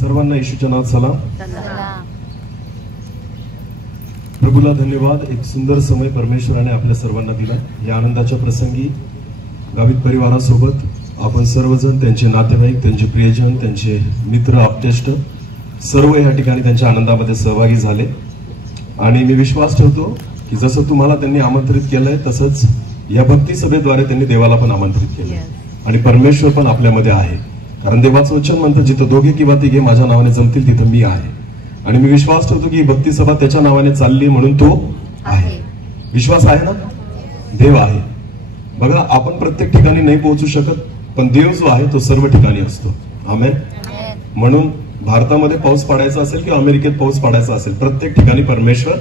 सर्वांना येशूच्या नावात सलाम. प्रभूला धन्यवाद. एक सुंदर समय परमेश्वराने आपल्या सर्वांना दिला. या आनंदाच्या प्रसंगी गावित परिवारासोबत आपण सर्वजण, त्यांचे नातेवाईक, त्यांचे प्रियजन, त्यांचे मित्र, आप्तेष्ट सर्व या ठिकाणी त्यांच्या आनंदामध्ये सहभागी झाले. आणि मी विश्वास ठेवतो की जसं तुम्हाला त्यांनी आमंत्रित केलंय तसंच या भक्ती सभेद्वारे त्यांनी देवाला पण आमंत्रित केलंय. आणि परमेश्वर पण आपल्यामध्ये आहे. कारण देवाचं वचन म्हणतं, जिथं दोघे किंवा तिघे माझ्या नावाने जमतील तिथं मी आहे. आणि मी विश्वास ठेवतो की भक्ती सभा त्याच्या नावाने चालली म्हणून तो आहे. विश्वास आहे ना? देव आहे. बघा, आपण प्रत्येक ठिकाणी नाही पोहोचू शकत, पण देव जो आहे तो सर्व ठिकाणी असतो. आमेन. म्हणून भारतामध्ये पाऊस पडायचा असेल किंवा अमेरिकेत पाऊस पडायचा असेल, प्रत्येक ठिकाणी परमेश्वर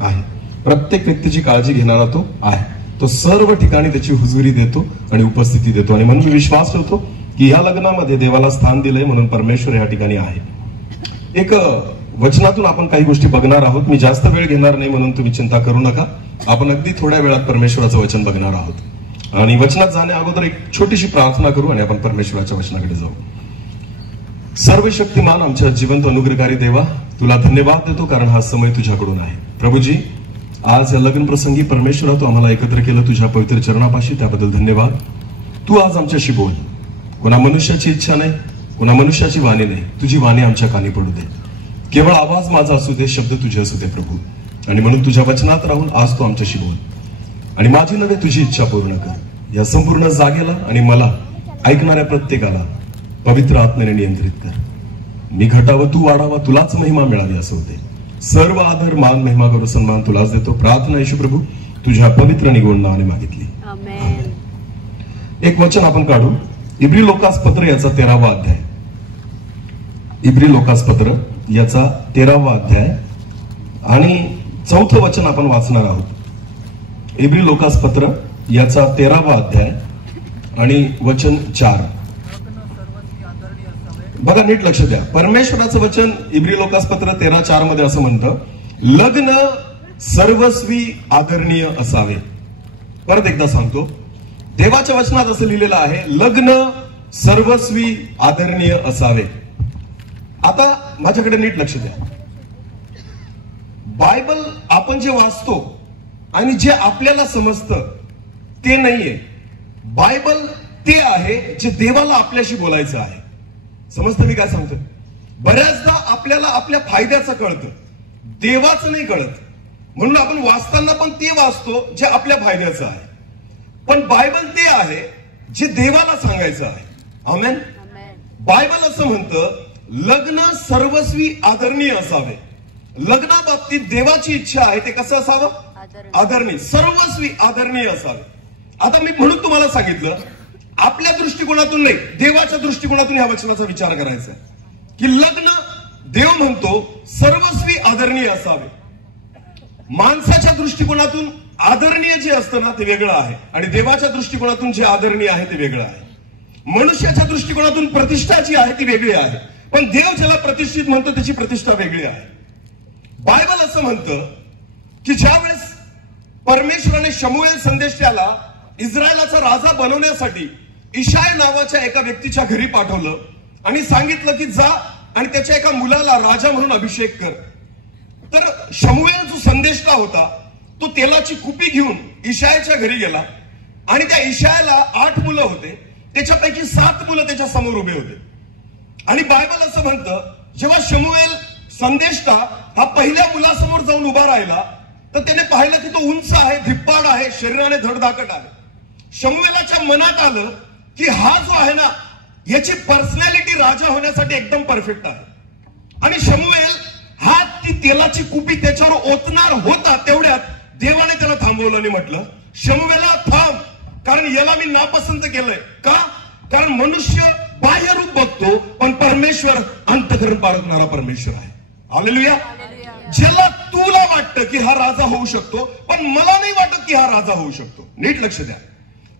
आहे. प्रत्येक व्यक्तीची काळजी घेणारा तो आहे. तो सर्व ठिकाणी त्याची हुजुरी देतो आणि उपस्थिती देतो. आणि म्हणून मी विश्वास ठेवतो की या लग्नामध्ये देवाला स्थान दिलंय म्हणून परमेश्वर या ठिकाणी आहे. एक वचनातून आपण काही गोष्टी बघणार आहोत. मी जास्त वेळ घेणार नाही म्हणून तुम्ही चिंता करू नका. आपण अगदी थोड्या वेळात परमेश्वराचं वचन बघणार आहोत. आणि वचनात जाण्या अगोदर एक छोटीशी प्रार्थना करू आणि आपण परमेश्वराच्या वचनाकडे जाऊ. सर्व शक्तिमान आमच्या जिवंत अनुग्रहकारी देवा, तुला धन्यवाद देतो कारण हा समय तुझ्याकडून आहे. प्रभूजी, आज लग्न प्रसंगी परमेश्वरा तू आम्हाला एकत्र केलं तुझ्या पवित्र चरणापाशी, त्याबद्दल धन्यवाद. तू आज आमच्याशी बोल. कोणा मनुष्याची इच्छा नाही, कोणा मनुष्याची वाणी नाही, तुझी वाणी आमच्या कानी पडू दे. केवळ आवाज माझा असू दे, शब्द तुझे असू दे प्रभू. आणि म्हणून तुझ्या वचनात राहून आज तू आमच्याशी बोल आणि माझी नव्हे तुझी इच्छा पूर्ण कर. या संपूर्ण जागेला आणि मला ऐकणाऱ्या प्रत्येकाला पवित्र आत्म्याने नियंत्रित कर. मी घटावं, तू वाढावा, तुलाच महिमा मिळावी असं होते. सर्व आदर, मान, महिमा, गौरव, सन्मान तुलाच देतो. प्रार्थना येशू प्रभू तुझ्या पवित्र निगुण नावाने मागितली. एक वचन आपण काढू. इब्री लोकासपत्र याचा 13वा अध्याय. इब्री लोकासपत्र याचा 13वा अध्याय आणि 4थं वचन आपण वाचणार आहोत. इब्री लोकासपत्र याचा 13वा अध्याय आणि वचन 4. बघा, नीट लक्ष द्या. परमेश्वराचं वचन इब्री लोकासपत्र 13:4 मध्ये असं म्हणतं, लग्न सर्वस्वी आदरणीय असावे. परत एकदा सांगतो, देवाच्या वचनात असं लिहिलेलं आहे, लग्न सर्वस्वी आदरणीय असावे. आता माझ्याकडे नीट लक्ष द्या. बायबल आपण जे वाचतो आणि जे आपल्याला समजतं ते नाहीये. बायबल ते आहे जे देवाला आपल्याशी बोलायचं आहे. समजतं मी काय सांगतो? बऱ्याचदा आपल्याला आपल्या फायद्याचं कळतं, देवाचं नाही कळत. म्हणून आपण वाचताना पण ते वाचतो जे आपल्या फायद्याचं आहे. पण बायबल ते आहे जे देवाला सांगायचं आहे. आमेन. बायबल असं म्हणतं, लग्न सर्वस्वी आदरणीय असावे. लग्नाबाबतीत देवाची इच्छा आहे ते कसं असावं? आदरणीय, सर्वस्वी आदरणीय असावे. आता मी म्हणून तुम्हाला सांगितलं, आपल्या दृष्टिकोनातून नाही, देवाच्या दृष्टिकोनातून या वचनाचा विचार करायचा आहे की लग्न देव म्हणतो सर्वस्वी आदरणीय असावे. माणसाच्या दृष्टिकोनातून आदरणीय जे असतं ना ते वेगळं आहे आणि देवाच्या दृष्टिकोनातून जे आदरणीय आहे ते वेगळं आहे. मनुष्याच्या दृष्टिकोनातून प्रतिष्ठा जी आहे ती वेगळी आहे, पण देव ज्याला प्रतिष्ठित म्हणतो त्याची प्रतिष्ठा वेगळी आहे. बायबल असं म्हणतं की ज्यावेळेस परमेश्वराने शमूएल संदेष्टाला इस्रायलाचा राजा बनवण्यासाठी इशाय नावाच्या एका व्यक्तीच्या घरी पाठवलं आणि सांगितलं की जा आणि त्याच्या एका मुलाला राजा म्हणून अभिषेक कर. तर शमूएल जो संदेष्टा होता तो तेलाची कुपी घेऊन इशायाच्या घरी गेला आणि त्या इशायाला 8 मुलं होते, त्याच्यापैकी 7 मुलं त्याच्या समोर उभे होते. आणि बायबल असं म्हणतं, जेव्हा शमूएल संदेष्टा हा पहिल्या मुलासमोर जाऊन उभा राहिला तर त्याने पाहिलं की तो उंच आहे, धिप्पाड आहे, शरीराने धडधाकट आहे. शमूएलाच्या मनात आलं की हा जो आहे ना याची पर्सनॅलिटी राजा होण्यासाठी एकदम परफेक्ट आहे. आणि शमूएल हा ती तेलाची कुपी त्याच्यावर ओतणार होता तेवढ्यात देवाने त्याला थांबवलं आणि म्हटलं, शमूएला थांब, कारण याला मी नापसंत केलंय. का? कारण मनुष्य बाह्य रूप बघतो पण परमेश्वर अंतःकरण पारखणारा परमेश्वर आहे. हालेलुया. ज्याला तुला वाटतं की हा राजा होऊ शकतो पण मला नाही वाटत की हा राजा होऊ शकतो. नीट लक्ष द्या.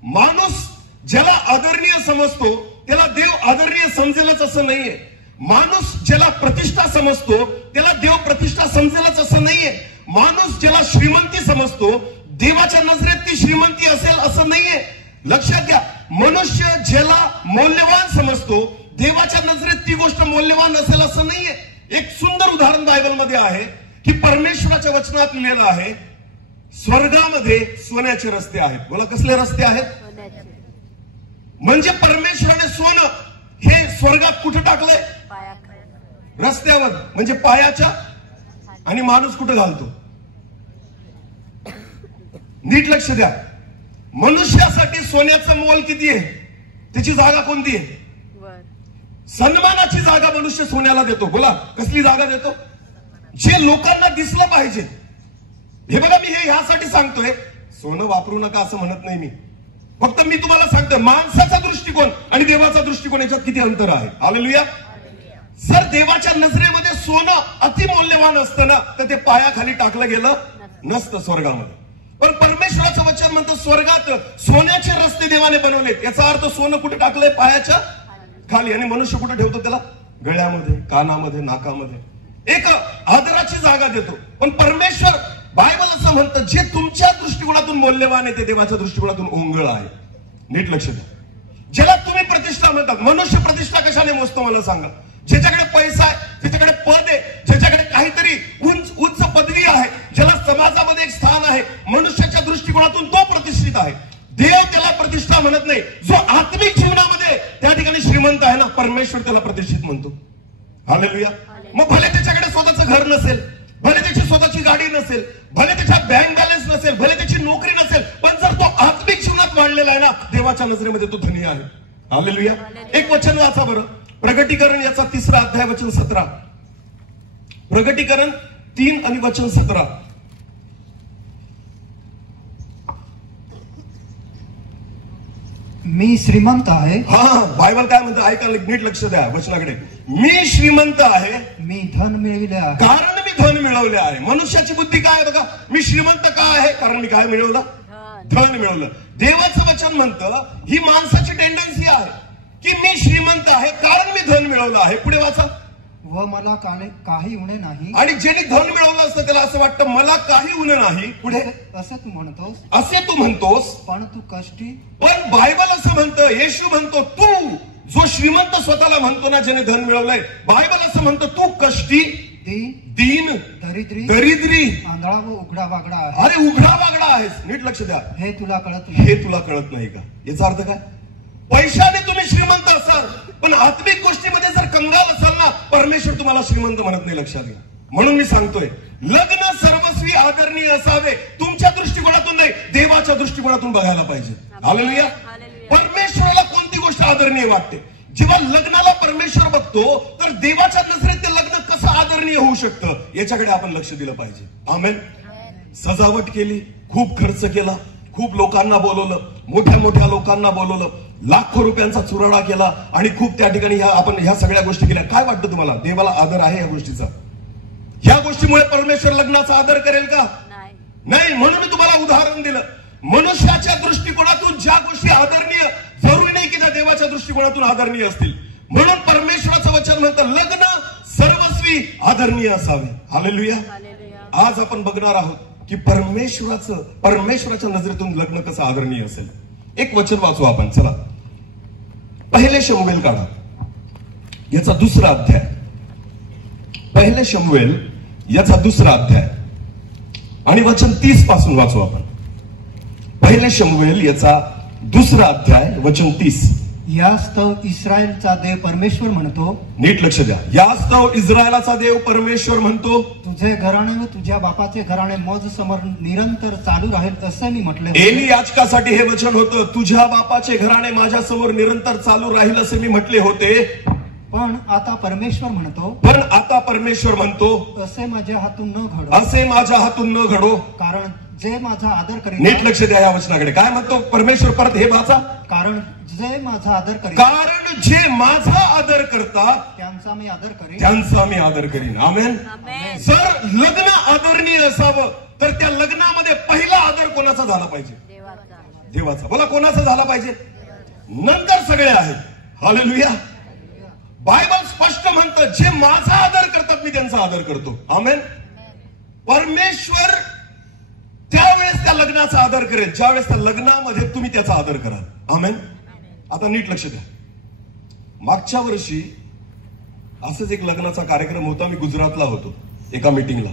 माणूस ज्याला आदरणीय समजतो त्याला देव आदरणीय समजेलच असं नाहीये. माणूस ज्याला प्रतिष्ठा समजतो त्याला देव प्रतिष्ठा समजेलच असं नाहीये. माणूस ज्याला श्रीमंती समजतो देवाच्या नजरेत ती श्रीमंती असेल असं नाहीये. लक्षात घ्या, मनुष्य ज्याला मौल्यवान समजतो, देवाच्या नजरेत ती गोष्ट मौल्यवान असेल असं नाहीये. एक सुंदर उदाहरण बायबलमध्ये आहे की परमेश्वराच्या वचनात लिहिलेलं आहे, स्वर्गामध्ये सोन्याचे रस्ते आहेत. बोला, कसले रस्ते आहेत? म्हणजे परमेश्वराने सोनं हे स्वर्गात कुठे टाकलंय? रस्त्यावर, म्हणजे पायाच्या. आणि माणूस कुठे घालतो? नीट लक्ष द्या, मनुष्यासाठी सोन्याचं मोल किती आहे? त्याची जागा कोणती आहे? सन्मानाची जागा मनुष्य सोन्याला देतो. बोला, कसली जागा देतो? जे लोकांना दिसलं पाहिजे. हे बघा, मी हे ह्यासाठी सांगतोय, सोनं वापरू नका असं म्हणत नाही मी. फक्त मी तुम्हाला सांगतोय, माणसाचा दृष्टिकोन आणि देवाचा दृष्टिकोन याच्यात किती अंतर आहे. हालेलुया. जर देवाच्या नजरेमध्ये सोनं अति मौल्यवान असतं ना, तर ते पायाखाली टाकलं गेलं नसतं स्वर्गामध्ये. पण परमेश्वराचं वचन म्हणतं, स्वर्गात सोन्याचे रस्ते देवाने बनवलेत. याचा अर्थ सोनं कुठे टाकलंय? पायाच्या खाली. आणि मनुष्य कुठे ठेवतो त्याला? गळ्यामध्ये, कानामध्ये, नाकामध्ये. एक आदराची जागा देतो. पण परमेश्वर, बायबल असं म्हणतं, जे तुमच्या दृष्टिकोनातून मौल्यवान आहे ते देवाच्या दृष्टिकोनातून ओंगळ आहे. नीट लक्ष द्या. ज्याला तुम्ही प्रतिष्ठा म्हणतात, मनुष्य प्रतिष्ठा कशाने मोजतो मला सांगा? ज्याच्याकडे पैसा आहे, ज्याच्याकडे पद आहे, ज्याच्याकडे काहीतरी उंच पदवी आहे, ज्याला समाजामध्ये एक स्थान आहे, मनुष्याच्या दृष्टिकोनातून तो प्रतिष्ठित आहे. देव त्याला प्रतिष्ठा म्हणत नाही. जो आत्मिक जीवनामध्ये त्या ठिकाणी श्रीमंत आहे ना, परमेश्वर त्याला प्रतिष्ठित म्हणतो. हालेलुया. मग भले त्याच्याकडे स्वतःचं घर नसेल, भले त्याची स्वतःची गाडी नसेल, भले त्याच्या बँक बॅलन्स नसेल, भले त्याची नोकरी नसेल, पण जर तो आत्मिक जीवनात वाढलेला आहे ना, देवाच्या नजरेमध्ये तो धनी आहे. हालेलुया. एक वचन वाचा बरं, प्रगटीकरण याचा 3 अध्याय वचन 17. प्रगटीकरण 3 आणि वचन 17. मी श्रीमंत आहे. हा, बायबल काय म्हणतं ऐका, नीट लक्ष द्या वचनाकडे. मी श्रीमंत आहे, मी धन मिळविले आहे, कारण मी धन मिळवले आहे. मनुष्याची बुद्धी काय आहे बघा, मी श्रीमंत का आहे? कारण मी काय मिळवलं? धन मिळवलं. देवाचं वचन म्हणतं, ही माणसाची टेंडन्सी आहे की मी श्रीमंत आहे कारण मी धन मिळवलं आहे. पुढे वाचा. व मला काही उणे नाही. आणि ज्याने धन मिळवलं असतं त्याला असं वाटतं मला काही उणे नाही. पुढे असं तू म्हणतोस, पण तू कष्टी. पण बायबल असं म्हणतं, येशू म्हणतो, तू जो श्रीमंत स्वतःला म्हणतो ना, ज्याने धन मिळवलंय, बायबल असं म्हणतं, तू कष्टी, दीन, दरिद्री, आंधळा व उघडा वागडा आहे. अरे उघडा वागडा आहेस. नीट लक्ष द्या. हे तुला कळत नाही. हे तुला कळत नाही का? याचा अर्थ काय? पैशाने तुम्ही श्रीमंत असाल, पण आत्मिक गोष्टीमध्ये जर कंगाल असाल ना, परमेश्वर तुम्हाला श्रीमंत म्हणत नाही. लक्षात घ्या. म्हणून मी सांगतोय, लग्न सर्वस्वी आदरणीय असावे. तुमच्या दृष्टिकोनातून नाही, देवाच्या दृष्टिकोनातून बघायला पाहिजे. हालेलुया. परमेश्वराला कोणती गोष्ट आदरणीय वाटते? जेव्हा लग्नाला परमेश्वर बघतो, तर देवाच्या नजरेत ते लग्न कसं आदरणीय होऊ शकतं याच्याकडे आपण लक्ष दिलं पाहिजे. आमेन. सजावट केली, खूप खर्च केला, खूप लोकांना बोलवलं, मोठ्या लोकांना बोलवलं, लाखो रुपयांचा चुराडा केला आणि खूप त्या ठिकाणी आपण ह्या सगळ्या गोष्टी केल्या. काय वाटतं तुम्हाला? देवाला आदर आहे या गोष्टीचा? ह्या गोष्टीमुळे परमेश्वर लग्नाचा आदर करेल का? नाही. म्हणून मी तुम्हाला उदाहरण दिलं. मनुष्याच्या दृष्टिकोनातून ज्या गोष्टी आदरणीय, जरुरी नाही की त्या देवाच्या दृष्टिकोनातून आदरणीय असतील. म्हणून परमेश्वराचं वचन म्हणतं, लग्न सर्वस्वी आदरणीय असावे. हालेलुया. आज आपण बघणार आहोत की परमेश्वराच्या नजरेतून लग्न कसं आदरणीय असेल. एक वचन वाचू आपण. चला, 1 शमूएल काढा, याचा 2 अध्याय. 1 शमूएल याचा 2 अध्याय आणि वचन 30 पासून वाचू आपण. 1 शमूएल याचा 2 अध्याय वचन 30. यास्तव इस्रायलचा देव परमेश्वर म्हणतो. नीट लक्ष द्या. यास्तव इस्रायलाचा देव परमेश्वर म्हणतो, तुझे घराणे व तुझ्या बापाचे घराणे मज समोर निरंतर चालू राहील तसे मी म्हटले. एली याजकासाठी हे वचन होतं, तुझ्या बापाचे घराणे माझ्या समोर निरंतर चालू राहील असे मी म्हटले होते. पण आता परमेश्वर म्हणतो, असे माझ्या हातून न घडो. कारण जे माझा आदर करीत. नीट लक्ष द्या या वचनाकडे. काय म्हणतो परमेश्वर? परत हे वाचा. कारण जे माझा आदर करतात त्यांचा मी आदर करीन. आमेन. जर लग्न आदरणीय असावं तर त्या लग्नामध्ये पहिला आदर कोणाचा झाला पाहिजे? देवाचा. बोला, कोणाचा झाला पाहिजे? नंतर सगळे आहेत. हालेलुया. बायबल स्पष्ट म्हणतं, जे माझा आदर करतात मी त्यांचा आदर करतो. आमेन. परमेश्वर त्यावेळेस त्या लग्नाचा आदर करेल ज्यावेळेस त्या लग्नामध्ये तुम्ही त्याचा आदर कराल. आमेन. आता नीट लक्ष द्या. मागच्या वर्षी असंच एक लग्नाचा कार्यक्रम होता. मी गुजरातला होतो एका मीटिंगला.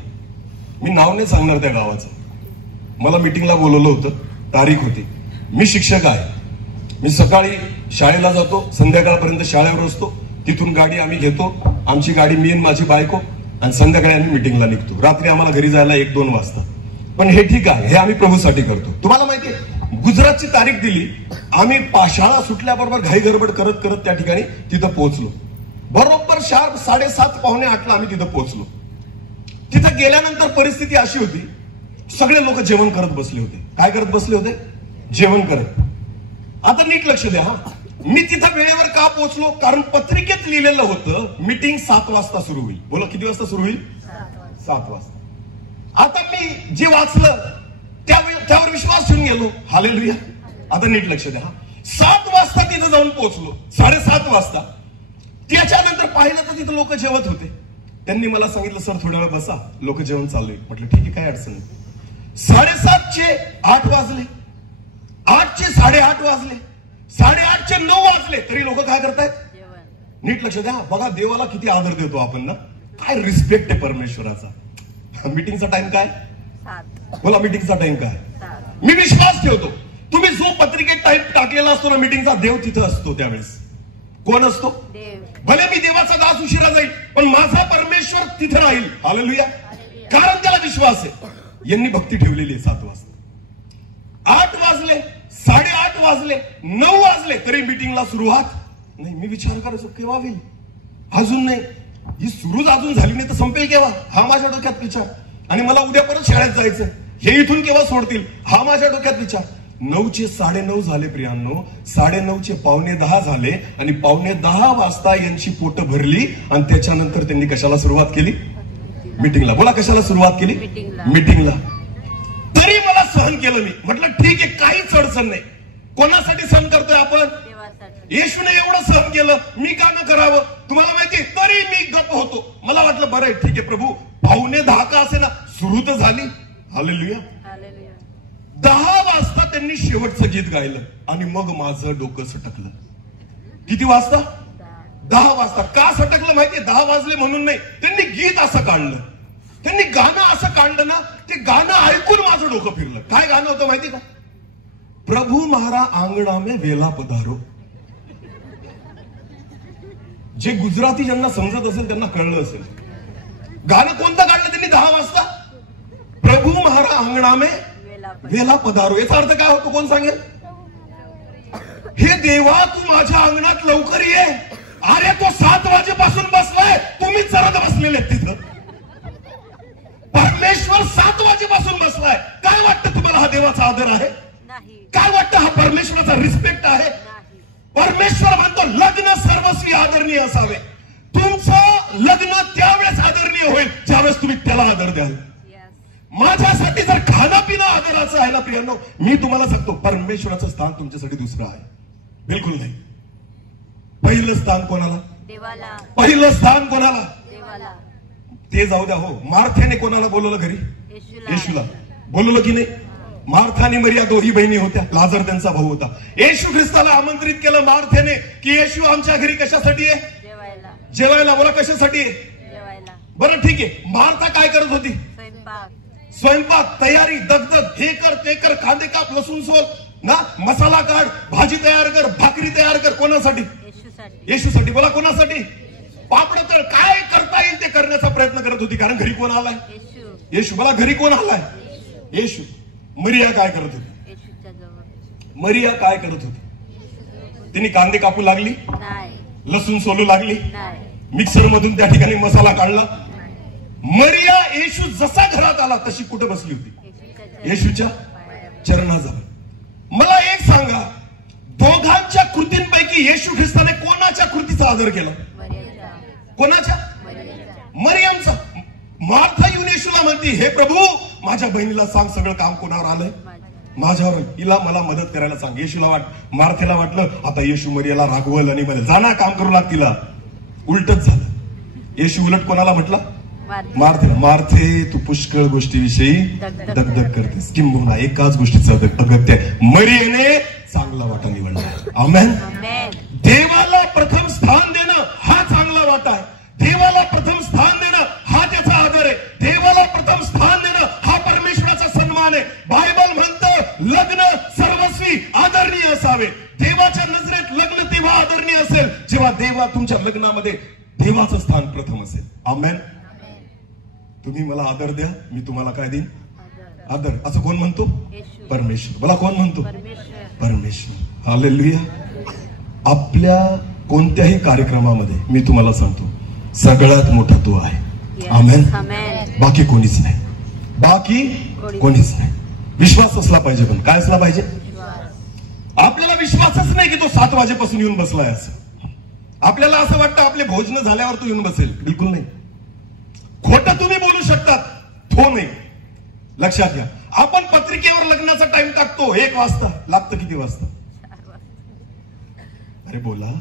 मी नाव नाही सांगणार त्या गावाचं. मला मीटिंगला बोलवलं होतं. तारीख होती. मी शिक्षक आहे. मी सकाळी शाळेला जातो, संध्याकाळपर्यंत शाळेवर असतो. तिथून गाडी आम्ही घेतो. आमची गाडी मी आणि माझी बायको, आणि संध्याकाळी आम्ही मीटिंगला निघतो. रात्री आम्हाला घरी जायला 1-2 वाजता. पण हे ठीक आहे, हे आम्ही प्रभूसाठी करतो. तुम्हाला माहितीये गुजरातची तारीख दिली. आम्ही शाळा सुटल्याबरोबर घाई गडबड करत करत त्या ठिकाणी तिथं पोहोचलो. बरोबर 7:30-7:45 आम्ही तिथं पोहोचलो. तिथं गेल्यानंतर परिस्थिती अशी होती, सगळे लोक जेवण करत बसले होते. काय करत बसले होते? जेवण करत. आता नीट लक्ष द्या. मी तिथं वेळेवर का पोहोचलो? कारण पत्रिकेत लिहिलेलं होतं मीटिंग 7 वाजता सुरू होईल. बोला किती वाजता सुरू होईल? 7 वाजता. आता मी जे वाचलं त्यावर विश्वास ठेवून गेलो. हालेलुया. आता नीट लक्ष द्या. 7 वाजता तिथं जाऊन पोहोचलो. 7:30 वाजता. त्याच्यानंतर पाहिलं तर तिथं लोक जेवत होते. त्यांनी मला सांगितलं, सर थोड्या वेळ बसा, लोक जेवण चालू आहे. म्हटलं ठीक आहे, काय अडचण नाही. 7:30चे 8 वाजले, 8चे 8:30 वाजले, 8:30चे 9 वाजले, तरी लोक काय करतायत? नीट लक्ष द्या. बघा देवाला किती आदर देतो आपण ना. काय रिस्पेक्ट आहे परमेश्वराचा. मीटिंगचा टाइम काय? बोला मीटिंगचा टाइम काय? मी विश्वास ठेवतो तुम्ही जो पत्रिकेत टाइम टाकलेला असतो ना मीटिंगचा, देव तिथं असतो त्यावेळेस. कोण असतो? भले मी देवाचा दास उशिरा जाईल, पण माझा परमेश्वर तिथे राहील. हालेलुया. कारण त्याला विश्वास आहे. यांनी भक्ती ठेवलेली आहे. 7 वाजता 8 वाजले, 8:30 वाजले, 9 वाजले, तरी मीटिंगला सुरुवात नाही. मी विचार करायचो केव्हा होईल, अजून नाही. ही सुरूच अजून झाली नाही तर संपेल केव्हा, हा माझ्या डोक्यात विचार. आणि मला उद्या परत शाळेत जायचं, हे इथून केव्हा सोडतील, हा माझ्या डोक्यात विचार. 9चे 9:30 झाले प्रियांनो. 9:30चे 9:45 झाले, आणि 9:45 वाजता यांची पोट भरली. आणि त्याच्यानंतर त्यांनी कशाला सुरुवात केली? मीटिंगला. बोला कशाला सुरुवात केली? मीटिंगला. तरी मला सहन केलं. मी म्हटलं ठीक आहे, काहीच अडचण नाही. कोणासाठी सहन करतोय आपण? येशूने एवढं सहन केलं, मी का न करावं? तुम्हाला माहिती, तरी मी गप्प होतो. मला वाटलं बरं ठीक आहे प्रभू, 9:45 का असे ना, सुरू तर झाली. हालेलुया. 10 वाजता त्यांनी शेवटचं गीत गायलं, आणि मग माझं डोकं सटकलं. किती वाजता? 10 वाजता. का सटकलं माहितीये? 10 वाजले म्हणून नाही, त्यांनी गीत असं काढलं, त्यांनी गाणं असं काढलं ना, ते गाणं ऐकून माझं डोकं फिरलं. काय गाणं होतं माहिती का? प्रभू महारा आंगणा में वेला पधारो. जे गुजराती ज्यांना समजत असेल त्यांना कळलं असेल. गाणं कोणतं काढलं त्यांनी 10 वाजता? प्रभू महारा आंगणा में वेला पधारो. याचा अर्थ काय होतो कोण सांगेल? हे देवा तू माझ्या अंगणात लवकर ये. अरे तो 7 वाजेपासून बसलाय, तुम्ही चरत बसलेले तिथं. परमेश्वर 7 वाजेपासून बसलाय. काय वाटतं तुम्हाला हा देवाचा आदर आहे? काय वाटतं हा परमेश्वराचा रिस्पेक्ट आहे? परमेश्वर म्हणतो लग्न सर्वस्वी आदरणीय असावे. तुमचं लग्न त्यावेळेस आदरणीय होईल ज्यावेळेस तुम्ही त्याला आदर द्याल. माझ्यासाठी जर खाणं पिणं आदराचं आहे ना प्रियांनो, मी तुम्हाला सांगतो परमेश्वराचं स्थान तुमच्यासाठी दुसरं आहे. बिलकुल नाही. पहिलं स्थान कोणाला? देवाला. पहिलं स्थान कोणाला? देवाला. ते जाऊ द्या. हो, मार्थ्याने कोणाला बोलवलं घरी? येशूला. बोलवलं की नाही? मार्था आणि मरिया दोही बहिणी होत्या. लाजर त्यांचा भाऊ होता. येशू ख्रिस्ताला आमंत्रित केलं मार्थ्याने की येशू आमच्या घरी कशासाठी आहे? जेवायला. जेवायला. बोला कशासाठी आहे? जेवायला. बरं ठीक आहे. मार्था काय करत होती? स्वयंपाक, तयारी, दगदग, हे कर ते कर, कांदे काप, लसूण सोल ना, मसाला काढ, भाजी तयार कर, भाकरी तयार कर. कोणासाठी? येशूसाठी. बोला कोणासाठी? पापड तर काय करता येईल ते करण्याचा प्रयत्न करत होती. कारण घरी कोण आलाय? येशू. बोला घरी कोण आलाय? येशू. मरिया काय करत होती? मरिया काय करत होती? तिने कांदे कापू लागली, लसूण सोलू लागली, मिक्सर मधून त्या ठिकाणी मसाला काढला. मरिया येशू जसा घरात आला तशी कुठे बसली होती? येशूच्या चरणाजवळ. मला एक सांगा, दोघांच्या कृतींपैकी येशू ख्रिस्ताने कोणाच्या कृतीचा आदर केला? कोणाच्या? मरियमचा. मार्था येऊन येशूला म्हणती, हे प्रभू माझ्या बहिणीला सांग सगळं काम कोणावर आलंय? माझ्यावर. हिला मला मदत करायला सांग. येशूला मार्थेला वाटलं आता येशू मरियाला रागवल आणि म्हणेल जा ना काम करू लाग तिला. उलटच झालं. येशू उलट कोणाला म्हटलं? मार्थे तू पुष्कळ गोष्टीविषयी दगदग करतेस, किंबहुना एकाच गोष्टीचा अगत्य आहे, मरी येणे चांगला वाटा निवडला. आमेन. देवाला प्रथम स्थान देणं हा चांगला वाटा आहे. देवाला प्रथम स्थान देणं हा त्याचा आदर आहे. देवाला प्रथम स्थान देणं हा परमेश्वराचा सन्मान आहे. बायबल म्हणतं लग्न सर्वस्वी आदरणीय असावे. देवाच्या नजरेत लग्न तेव्हा आदरणीय असेल जेव्हा देवा तुमच्या लग्नामध्ये देवाचं स्थान प्रथम असेल. आमेन. तुम्ही मला आदर द्या, मी तुम्हाला काय देईन? आदर. असं कोण म्हणतो? परमेश्वर. मला कोण म्हणतो? परमेश्वर. हालेलुया. आपल्या कोणत्याही कार्यक्रमामध्ये मी तुम्हाला सांगतो सगळ्यात मोठा तो आहे. आमेन. बाकी कोणीच नाही, बाकी कोणीच नाही. विश्वास असला पाहिजे. पण काय असला पाहिजे? आपल्याला विश्वासच नाही की तो 7 वाजेपासून येऊन बसलाय असं. आपल्याला असं वाटतं आपले भोजन झाल्यावर तो येऊन बसेल. बिलकुल नाही. खोटं तुम्ही बोलू शकतात, तो नाही. लक्षात घ्या. आपण पत्रिकेवर लग्नाचा टाइम टाकतो 1 वाजता. लागतं किती वाजता? अरे बोला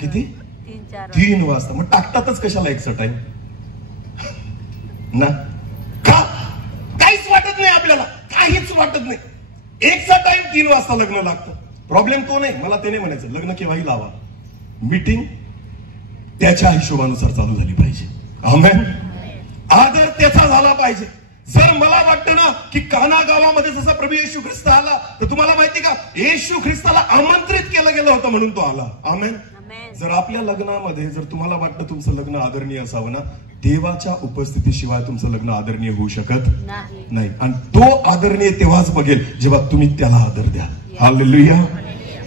किती? 3 वाजता. मग टाकतातच कशाला एकचा टाइम ना? का? काहीच वाटत नाही आपल्याला, काहीच वाटत नाही. एकचा टाइम 3 वाजता लग्न लागतं. प्रॉब्लेम तो नाही. मला ते नाही म्हणायचं. लग्न केव्हाही लावा, मीटिंग त्याच्या हिशोबानुसार चालू झाली पाहिजे. आमेन. आदर त्याचा झाला पाहिजे. जर मला वाटतं ना की काना गावामध्ये जसा प्रभू येशू ख्रिस्त आला, तर तुम्हाला माहिती का येशू ख्रिस्ताला आमंत्रित केलं गेलं होतं म्हणून तो आला. आमेन. जर आपल्या लग्नामध्ये जर तुम्हाला वाटतं तुमचं लग्न आदरणीय असावं ना, देवाच्या उपस्थितीशिवाय तुमचं लग्न आदरणीय होऊ शकत नाही. आणि तो आदरणीय तेव्हाच बघेल जेव्हा तुम्ही त्याला आदर द्या. हालेलुया.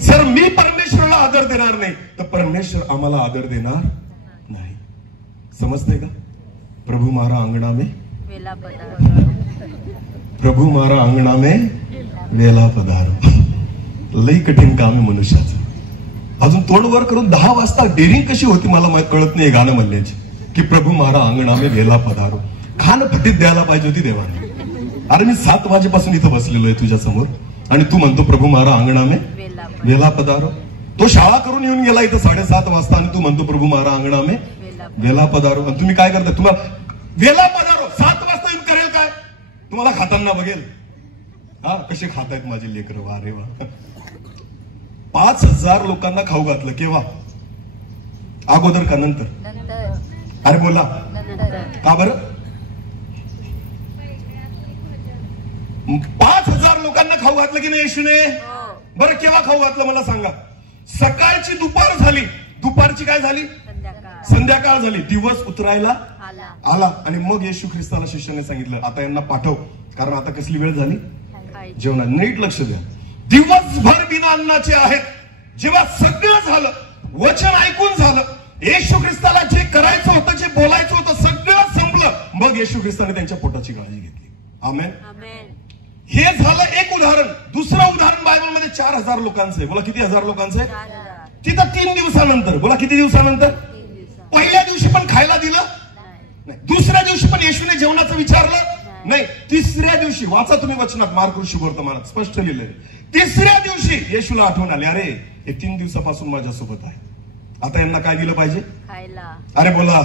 जर मी परमेश्वराला आदर देणार नाही तर परमेश्वर आम्हाला आदर देणार नाही. समजते का? प्रभु मारा अंगणा में प्रभु मारा अंगणा में वेला पधारो. लई कठीण काम आहे मनुष्याचं. अजून तोंड वर करून 10 वाजता डेरिंग कशी होती मला कळत नाही गाणं म्हणण्याची, की प्रभु मारा अंगणा में वेला पधारो. खान फटीत द्यायला पाहिजे होती देवाने. अरे मी 7 वाजेपासून इथं बसलेलो आहे तुझ्या समोर आणि तू म्हणतो प्रभु मारा अंगणा में वेला पधारो. तो शाळा करून येऊन गेला इथं 7:30 वाजता आणि तू म्हणतो प्रभु मारा अंगणा में वेला पधारो. आणि तुम्ही काय करता? तुम्हाला वेला पधारो 7 वाजता येऊन करेल काय? तुम्हाला खाताना बघेल. हा कसे खातायत माझे लेकर. वा रे वा. 5000 लोकांना खाऊ घातलं. केव्हा? अगोदर का नंतर? अरे बोला. का बरं? 5000 लोकांना खाऊ घातलं की नाही येशूने? बरं केव्हा खाऊ घातलं मला सांगा? सकाळची दुपार झाली, दुपारची काय झाली? संध्याकाळ झाली, दिवस उतरायला आला. आणि मग येशू ख्रिस्ताला शिष्याने सांगितलं आता यांना पाठव, कारण आता कसली वेळ झाली? जेवणा. नीट लक्ष द्या. दिवसभर बिना अन्नाचे आहेत. जेव्हा सगळं झालं, वचन ऐकून झालं, येशू ख्रिस्ताला जे करायचं होतं, जे बोलायचं होतं, सगळं संपलं. मग येशू ख्रिस्ताने त्यांच्या पोटाची काळजी घेतली. आमेन. हे झालं एक उदाहरण. दुसरं उदाहरण बायबलमध्ये 4000 लोकांचं आहे. बोला किती हजार लोकांचं आहे? तिथं 3 दिवसानंतर. बोला किती दिवसानंतर? पहिल्या दिवशी पण खायला दिलं नाही. दुसऱ्या दिवशी पण येशूने जेवणाचं विचारलं नाही. तिसऱ्या दिवशी वाचा तुम्ही वचनात, मार्क शुभवर्तमानात स्पष्ट लिहिलंय. तिसऱ्या दिवशी येशूला आठवण आली, अरे हे 3 दिवसापासून माझ्यासोबत आहे, आता यांना काय दिलं पाहिजे? खायला. अरे बोला.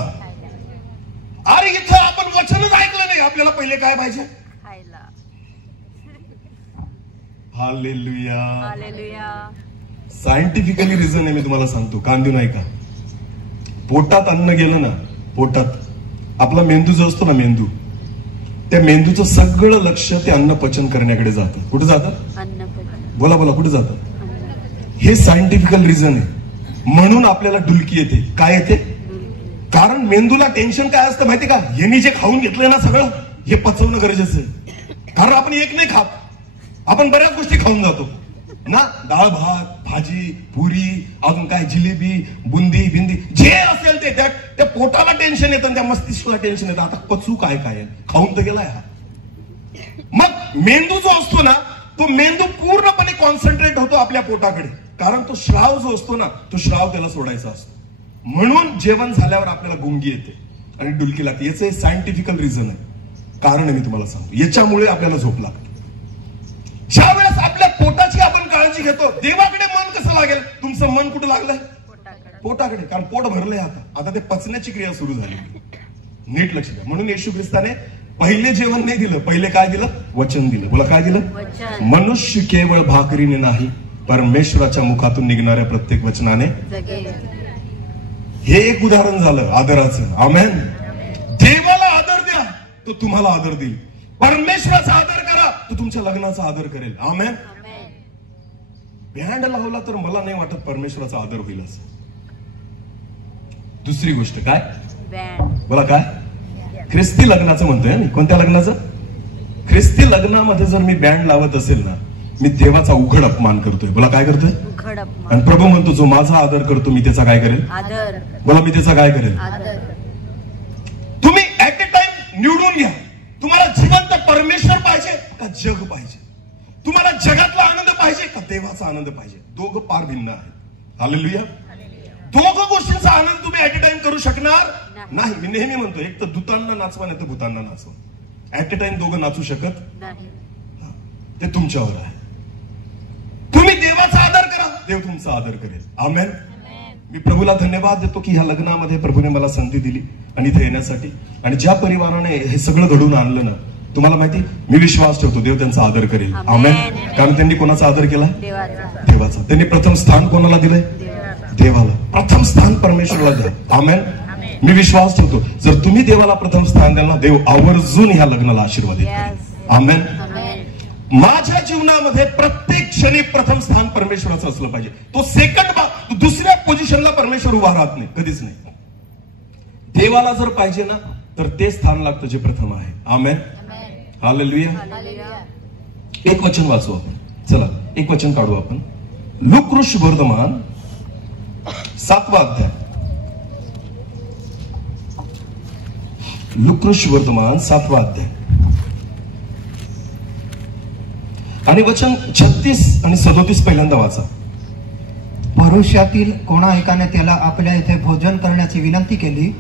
अरे इथं आपण वचनच ऐकलं नाही, आपल्याला पहिले काय पाहिजे? खायला. हालेलुया. हालेलुया. सायंटिफिकली रिझन आहे, मी तुम्हाला सांगतो, कान देऊ नाही का. पोटात अन्न गेलं ना, पोटात आपला मेंदू जो असतो ना, मेंदू, त्या मेंदूचं सगळं लक्ष ते अन्न पचन करण्याकडे जातं. कुठे जातं? बोला बोला, कुठे जातं? हे सायंटिफिकल रिझन आहे. म्हणून आपल्याला डुलकी येते. काय येते? कारण मेंदूला टेन्शन काय असतं माहिती का? यांनी जे खाऊन घेतलंय ना सगळं, हे पचवणं गरजेचं आहे. कारण आपण एक नाही खात, आपण बऱ्याच गोष्टी खाऊन जातो ना. डाळ भात, भाजी, पुरी, अजून काय जिलेबी, बुंदी बिंदी जे असेल ते, त्या पोटाला टेन्शन येतं, त्या मस्तिष्काला टेन्शन येतं. आता पचू काय काय? खाऊन तर गेलाय हा. मग मेंदू जो असतो ना, तो मेंदू पूर्णपणे कॉन्सन्ट्रेट होतो आपल्या पोटाकडे, कारण तो श्राव जो असतो ना, तो श्राव त्याला सोडायचा असतो. म्हणून जेवण झाल्यावर आपल्याला गुंगी येते आणि डुलकी लागते. याचं सायंटिफिकल रिझन आहे, कारण आहे, मी तुम्हाला सांगतो. याच्यामुळे आपल्याला झोप लागते. ज्या वेळेस आपल्या पोटाची आपण काळजी घेतो, देवाकडे मन कसं लागेल? तुमचं मन कुठं लागलंय? पोटाकडे. कारण पोट भरलंय आता ते पचण्याची क्रिया सुरू झाली नीट लक्ष द्या. म्हणून येशू ख्रिस्ताने पहिले जेवण नाही दिलं, पहिले काय दिलं? वचन दिलं. बोला काय दिलं? मनुष्य केवळ भाकरीने नाही, परमेश्वराच्या मुखातून निघणाऱ्या प्रत्येक वचनाने. हे एक उदाहरण झालं आदराचं. आमेन. देवाला आदर द्या, तो तुम्हाला आदर देईल. परमेश्वराचा आदर करा, तो तुमच्या लग्नाचा आदर करेल. आमेन. बँड लावला तर मला नाही वाटत परमेश्वराचा आदर होईल असं. दुसरी गोष्ट काय? बोला काय? ख्रिस्ती लग्नाचं म्हणतोय मी. कोणत्या लग्नाचं? ख्रिस्ती लग्नामध्ये जर मी बँड लावत असेल ना, मी देवाचा उघड अपमान करतोय. बोला काय करतोय? आणि प्रभू म्हणतो जो माझा आदर करतो मी त्याचा काय करेल? आदर. बोला मी त्याचा काय करेल? आदर. तुम्ही ऍट अ टाइम निवडून घ्या. तुम्हाला जिवंत परमेश्वर पाहिजे का जग पाहिजे? तुम्हाला जगातला आनंद पाहिजे का देवाचा आनंद पाहिजे? दोघं पार भिन्न आहे. हालेलुया. दोघं गोष्टींचा आनंद तुम्ही ऍट अ टाइम करू शकणार नाही. मी नेहमी म्हणतो एक तर दूतांना नाचवा नाही तर भूतांना नाचवा. ऍट अ टाइम दोघं नाचू शकत नाही. ते तुमच्यावर आहे. तुम्ही देवाचा आदर करा, देव तुमचा आदर करेल. आमेन. मी प्रभूला धन्यवाद देतो की ह्या लग्नामध्ये प्रभूने मला संधी दिली आणि इथे येण्यासाठी. आणि ज्या परिवाराने हे सगळं घडून आणलं ना, तुम्हाला माहिती, मी विश्वास ठेवतो देव त्यांचा आदर करेल. आमेन. कारण त्यांनी कोणाचा आदर केला? देवाचा. त्यांनी प्रथम स्थान कोणाला दिलंय? देवाला. प्रथम स्थान परमेश्वराला द्या. आमेन. मी विश्वास ठेवतो जर तुम्ही देवाला प्रथम स्थान द्याल ना, देव आवर्जून ह्या लग्नाला आशीर्वाद देईल. आमेन. माझ्या जीवनामध्ये प्रत्येक क्षणी प्रथम स्थान परमेश्वराचं असलं पाहिजे. तो सेकंड दुसऱ्या पोझिशनला परमेश्वर उभा राहत नाही, कधीच नाही. देवाला जर पाहिजे ना तर ते स्थान लागतं जे प्रथम आहे. आमेन. हालेलुया. एक वचन वाचू आपण. चला एक वचन काढू आपण. लूकऋष वर्तमान 7वा अध्याय. लूकऋष वर्तमान 7वा अध्याय आणि वचन 36 आणि 37 पहिल्यांदा वाचा. परुषातील कोणा एकाने त्याला आपल्या इथे भोजन करण्याची विनंती केली.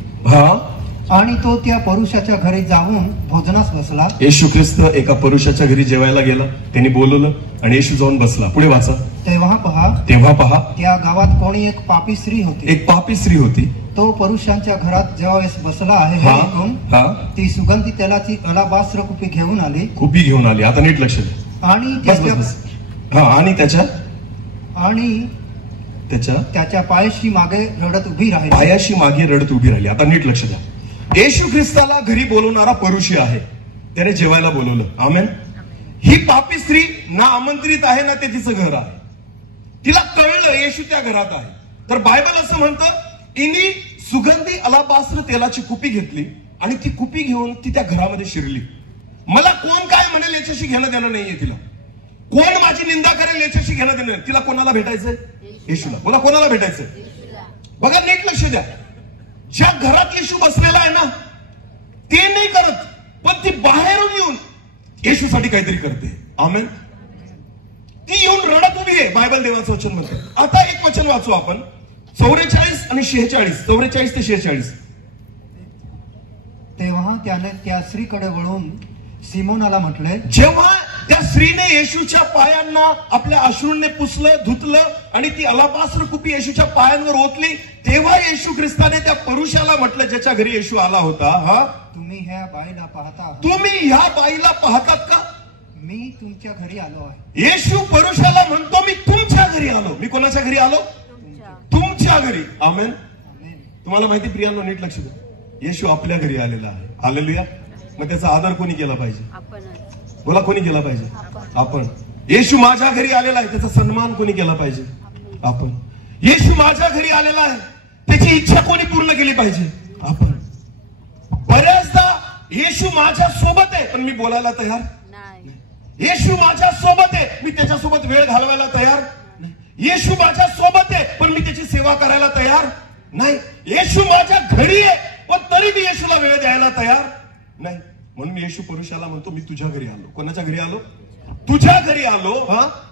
आणि तो त्या परुषाच्या घरी जाऊन भोजनास बसला. येशू ख्रिस्त एका परुषाच्या घरी जेवायला गेला. त्यांनी बोलवलं आणि येशू जाऊन बसला. पुढे वाचा. तेव्हा पहा त्या गावात कोणी एक पापी स्त्री होती. एक पापी स्त्री होती. तो परुषांच्या घरात जेव्हा बसला आहे हे ऐकून ती सुगंधी तेलाची अलाबास्त्र कुपी घेऊन आली. आता नीट लक्ष द्या. आणि त्याच्या पायाशी मागे रडत उभी राहिली. आता नीट लक्ष द्या. येशू ख्रिस्ताला घरी बोलवणारा परुषी आहे, त्याने जेवायला बोलवलं. आमेन. ही पापी स्त्री ना आमंत्रित आहे ना ते तिचं घर आहे. तिला कळलं येशू त्या घरात आहे. तर बायबल असं म्हणतं, इनी सुगंधी अलाबास्त्र तेलाची कुपी घेतली आणि ती कुपी घेऊन ती त्या घरामध्ये शिरली. मला कोण काय म्हणेल याच्याशी घेणं देणं नाहीये तिला. कोण माझी निंदा करेल याच्याशी घेणं देणं. तिला कोणाला भेटायचंय? येशूला. बोला कोणाला भेटायचंय? बघा नीट लक्ष द्या. ज्या घरात येशू बसलेला आहे ना ते नाही करत, पण ती बाहेरून येऊन येशूसाठी काहीतरी करते. आमेन. ती येऊन रडत उभी आहे. बायबल देवाचं वचन म्हणतं. आता एक वचन वाचू आपण. 44 आणि 46. 44 ते 46. तेव्हा त्याने त्या स्त्रीकडे वळून सिमोनाला म्हटले. जेव्हा त्या स्त्रीने येशूच्या पायांना आपल्या अश्रूंनी पुसलं, धुतलं आणि ती अलाबास्त्र कुपी येशूच्या पायांवर ओतली, तेव्हा येशू ख्रिस्ताने त्या पुरुषाला म्हटलं ज्याच्या घरी येशू आला होता, तुम्ही ह्या बाईला पाहता? तुम्ही ह्या बाईला पाहतात का? मी तुमच्या घरी आलो आहे. येशू पुरुषाला म्हणतो मी तुमच्या घरी आलो. मी कोणाच्या घरी आलो? तुमच्या घरी. आमेन. तुम्हाला माहिती प्रियांनो, नीट लक्ष द्या. येशू आपल्या घरी आलेला आहे. हालेलुया. मग त्याचा आदर कोणी केला पाहिजे? बोला कोणी केला पाहिजे? आपण. येशू माझ्या घरी आलेला आहे, त्याचा सन्मान कोणी केला पाहिजे? आपण. येशू माझ्या घरी आलेला आहे, त्याची इच्छा कोणी पूर्ण केली पाहिजे? आपण. बऱ्याचदा येशू माझ्या सोबत आहे पण मी बोलायला तयार नाही. येशू माझ्या सोबत आहे, मी त्याच्यासोबत वेळ घालवायला तयार नाही. येशू माझ्या सोबत आहे पण मी त्याची सेवा करायला तयार नाही. येशू माझ्या घरी आहे पण तरी मी येशूला वेळ द्यायला तयार नाही. म्हणून येशू पुरुषाला म्हणतो मी तुझ्या घरी आलो. कोणाच्या घरी आलो? तुझ्या घरी आलो.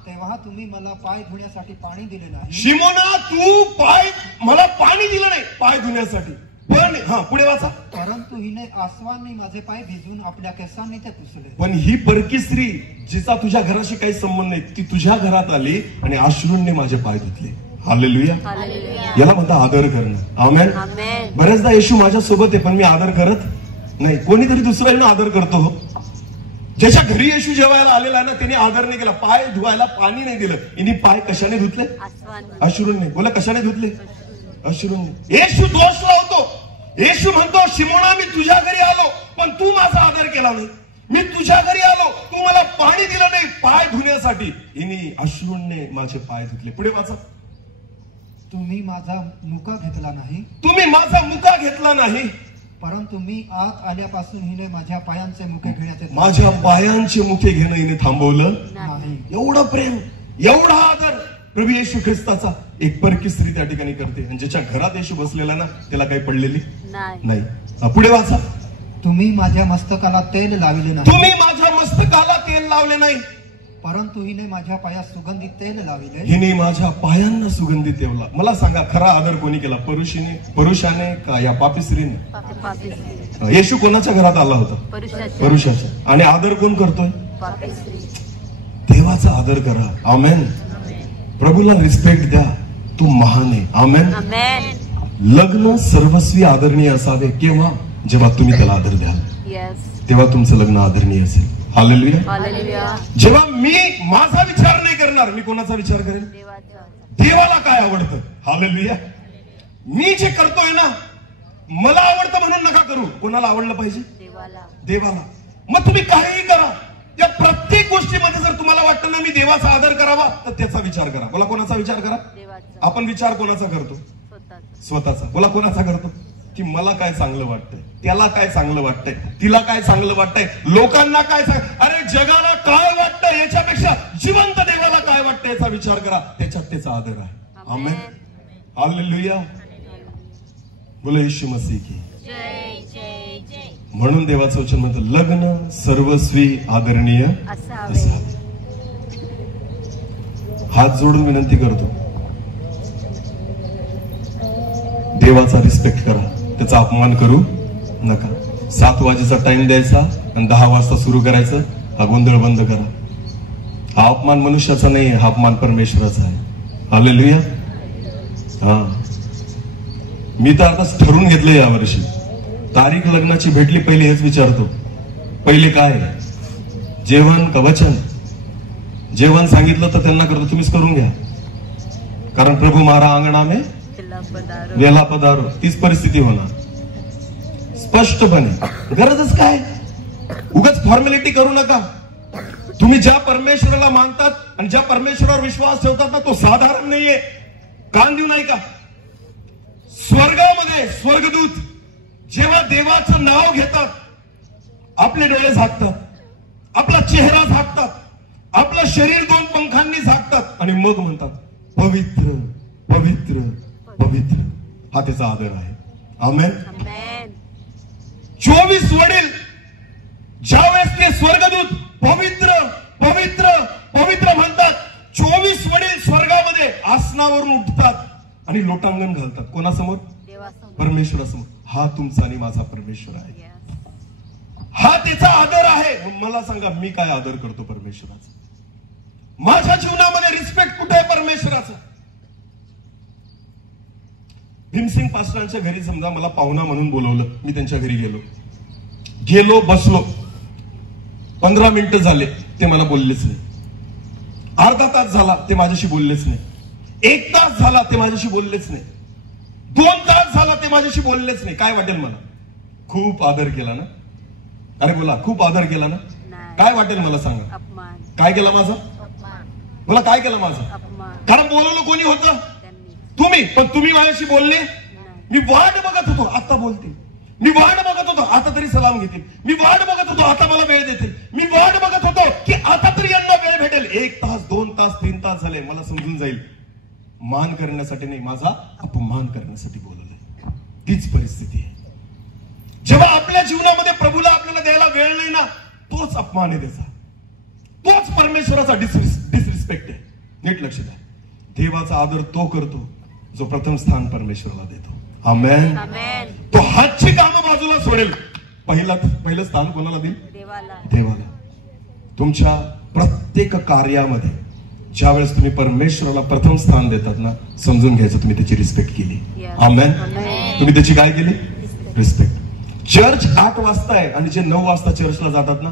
तेव्हा तुम्ही मला पाय धुण्यासाठी पाणी दिले नाही. शिमोना, तू मला पाणी दिलं नाही पाय धुण्यासाठी. पण पुढे वाचा. परंतु हिने आसवांनी माझे पाय भिजवून आपल्या केसांनी ते पुसले. पण ही परकी स्त्री जिचा तुझ्या घराशी काही संबंध नाही, ती तुझ्या घरात आली आणि अश्रूंनी माझे पाय धुतले. हालेलुया. याला म्हणता आदर करणं. आमेन. बऱ्याचदा येशू माझ्या सोबत आहे पण मी आदर करत नाही, कोणीतरी दुसरा येऊन आदर करतो. ज्याच्या घरी येशू जेवायला आलेला ना त्याने आदर नाही केला, पाय धुवायला पाणी नाही दिलं. इनी पाय कशाने धुतले? अश्रूने. बोला कशाने धुतले? अश्रूने. येशू दोष लावतो. येशू म्हणतो, शिमोना मी तुझ्या घरी आलो पण तू माझा आदर केला नाही. मी तुझ्या घरी आलो, तू मला पाणी दिलं नाही पाय धुण्यासाठी. इनी अश्रूने माझे पाय धुतले. पुढे वाचा. तुम्ही माझा मुका घेतला नाही. तुम्ही माझा मुका घेतला नाही, परंतु मी आत आल्यापासून हिने माझ्या पायांचे मुके घेण्याचे माझ्या पायांचे मुके घेणं हिने थांबवलं नाही. एवढं प्रेम, एवढा आदर प्रभू येशू ख्रिस्ताचा एक परकी स्त्री त्या ठिकाणी करते. आणि ज्याच्या घरात येशू बसलेला ना त्याला काही पडलेली नाही. पुढे वाचा. तुम्ही माझ्या मस्तकाला तेल लावले नाही. तुम्ही माझ्या मस्तकाला तेल लावले नाही, परंतु हिने माझ्या पायात सुगंधित तेल लावले. हिने माझ्या पायांना सुगंधित तेल लावला. मला सांगा, खरा आदर कोणी केला? पुरुषाने का या पापी स्त्रीने? येशू कोणाच्या घरात आला होता? पुरुषाच्या. आणि आदर कोण करतोय? देवाचा आदर करा. आमेन. प्रभूला रिस्पेक्ट द्या, तू महान आहे. आमेन. लग्न सर्वस्वी आदरणीय असावे. केव्हा? जेव्हा तुम्ही त्याला आदर द्याल, तेव्हा तुमचं लग्न आदरणीय असेल. हालेलुया. जेव्हा मी माझा विचार नाही करणार, मी कोणाचा विचार करेन? देवाला काय आवडतं. हालेलुया. मी जे करतोय ना मला आवडतं म्हणून नका करू. कोणाला आवडलं पाहिजे? देवाला. मग तुम्ही काहीही करा, त्या प्रत्येक गोष्टीमध्ये जर तुम्हाला वाटतं ना मी देवाचा आदर करावा, तर त्याचा विचार करा. बोला कोणाचा विचार करा? आपण विचार कोणाचा करतो? स्वतःचा. बोला कोणाचा करतो? की मला काय चांगलं वाटतंय, त्याला काय चांगलं वाटतंय, तिला काय चांगलं वाटतंय, लोकांना काय अरे जगाला काय वाटतंय याच्यापेक्षा जिवंत देवाला काय वाटतंय याचा विचार करा. त्याच्यात त्याचा आदर आहे. आमेन. हालेलुया. बोला येशू मसीह की. म्हणून देवाचं वचन म्हणतं, लग्न सर्वस्वी आदरणीय असावे. हात जोडून विनंती करतो, देवाचा रिस्पेक्ट करा, त्याचा अपमान करू नका. 7 वाजेचा टाइम द्यायचा आणि 10 वाजता सुरू करायचं, हा गोंधळ बंद करा. हा अपमान मनुष्याचा नाही, हा अपमान परमेश्वराचा आहे. हालेलुया. हा, मी तर आता ठरवून घेतलं यावर्षी तारीख लग्नाची भेटली पहिले हेच विचारतो, पहिले काय जेवण का वचन? जेवण सांगितलं तर त्यांना करतो, तुम्हीच करून घ्या, कारण प्रभू मारा अंगणा में वेला पदारो. तीच परिस्थिती होणार स्पष्टपणे. गरजच काय? उगाच फॉर्मॅलिटी करू नका. तुम्ही ज्या परमेश्वराला मानतात आणि ज्या परमेश्वरावर विश्वास ठेवतात ना, तो साधारण नाहीये. कान देऊ नाही का? स्वर्गामध्ये स्वर्गदूत जेव्हा देवाचं नाव घेतात, आपले डोळे झाकतात, आपला चेहरा झाकतात, आपलं शरीर 2 पंखांनी झाकतात आणि मग म्हणतात पवित्र पवित्र पवित्र. हा त्याचा आदर आहे. आमेन. 24 वडील ज्यावेळेस ते स्वर्गदूत पवित्र पवित्र पवित्र म्हणतात, 24 वडील स्वर्गामध्ये आसनावरून उठतात आणि लोटांगण घालतात. कोणासमोर? परमेश्वरासमोर. हा तुमचा आणि माझा परमेश्वर आहे. हा त्याचा आदर आहे. मला सांगा, मी काय आदर करतो परमेश्वराचा? माझ्या जीवनामध्ये रिस्पेक्ट कुठे आहे परमेश्वराचा? भीमसिंग पास्टरांच्या घरी समजा मला पाहुणा म्हणून बोलवलं, मी त्यांच्या घरी गेलो बसलो, 15 मिनिटं झाले ते मला बोललेच नाही. अर्धा तास झाला ते माझ्याशी बोललेच नाही. 1 तास झाला ते माझ्याशी बोललेच नाही. 2 तास झाला ते माझ्याशी बोललेच नाही. काय वाटेल मला? खूप आदर केला ना? अरे बोला, खूप आदर केला ना? काय वाटेल मला सांगा? काय केला माझा? बोला काय केला माझा? कारण बोलवलं कोणी होतं? तुम्ही. पण तुम्ही माझ्याशी बोलले? मी वाट बघत होतो, आता बोलते. मी वाट बघत होतो, आता तरी सलाम घेतील. मी वाट बघत होतो, आता मला वेळ देतील. मी वाट बघत होतो की आता तरी यांना वेळ भेटेल. 1 तास 2 तास 3 तास झाले, मला समजून जाईल मान करण्यासाठी नाही, माझा अपमान करण्यासाठी बोलवलंय. तीच परिस्थिती आहे. जेव्हा आपल्या जीवनामध्ये प्रभूला आपल्याला द्यायला वेळ नाही ना, तोच अपमान आहे त्याचा, तोच परमेश्वराचा डिसरिस्पेक्ट आहे. नीट लक्ष द्या. देवाचा आदर तो करतो जो प्रथम स्थान परमेश्वराला देतो. आमेन. तो हातची कामं बाजूला सोडेल, पहिलं स्थान कोणाला देईल? देवाला. तुमच्या प्रत्येक कार्यामध्ये ज्यावेळेस तुम्ही परमेश्वराला प्रथम स्थान देतात ना, समजून घ्यायचं तुम्ही त्याची रिस्पेक्ट केली. आमेन. तुम्ही त्याची काय केली? रिस्पेक्ट. चर्च 8 वाजता आहे आणि जे 9 वाजता चर्चला जातात ना,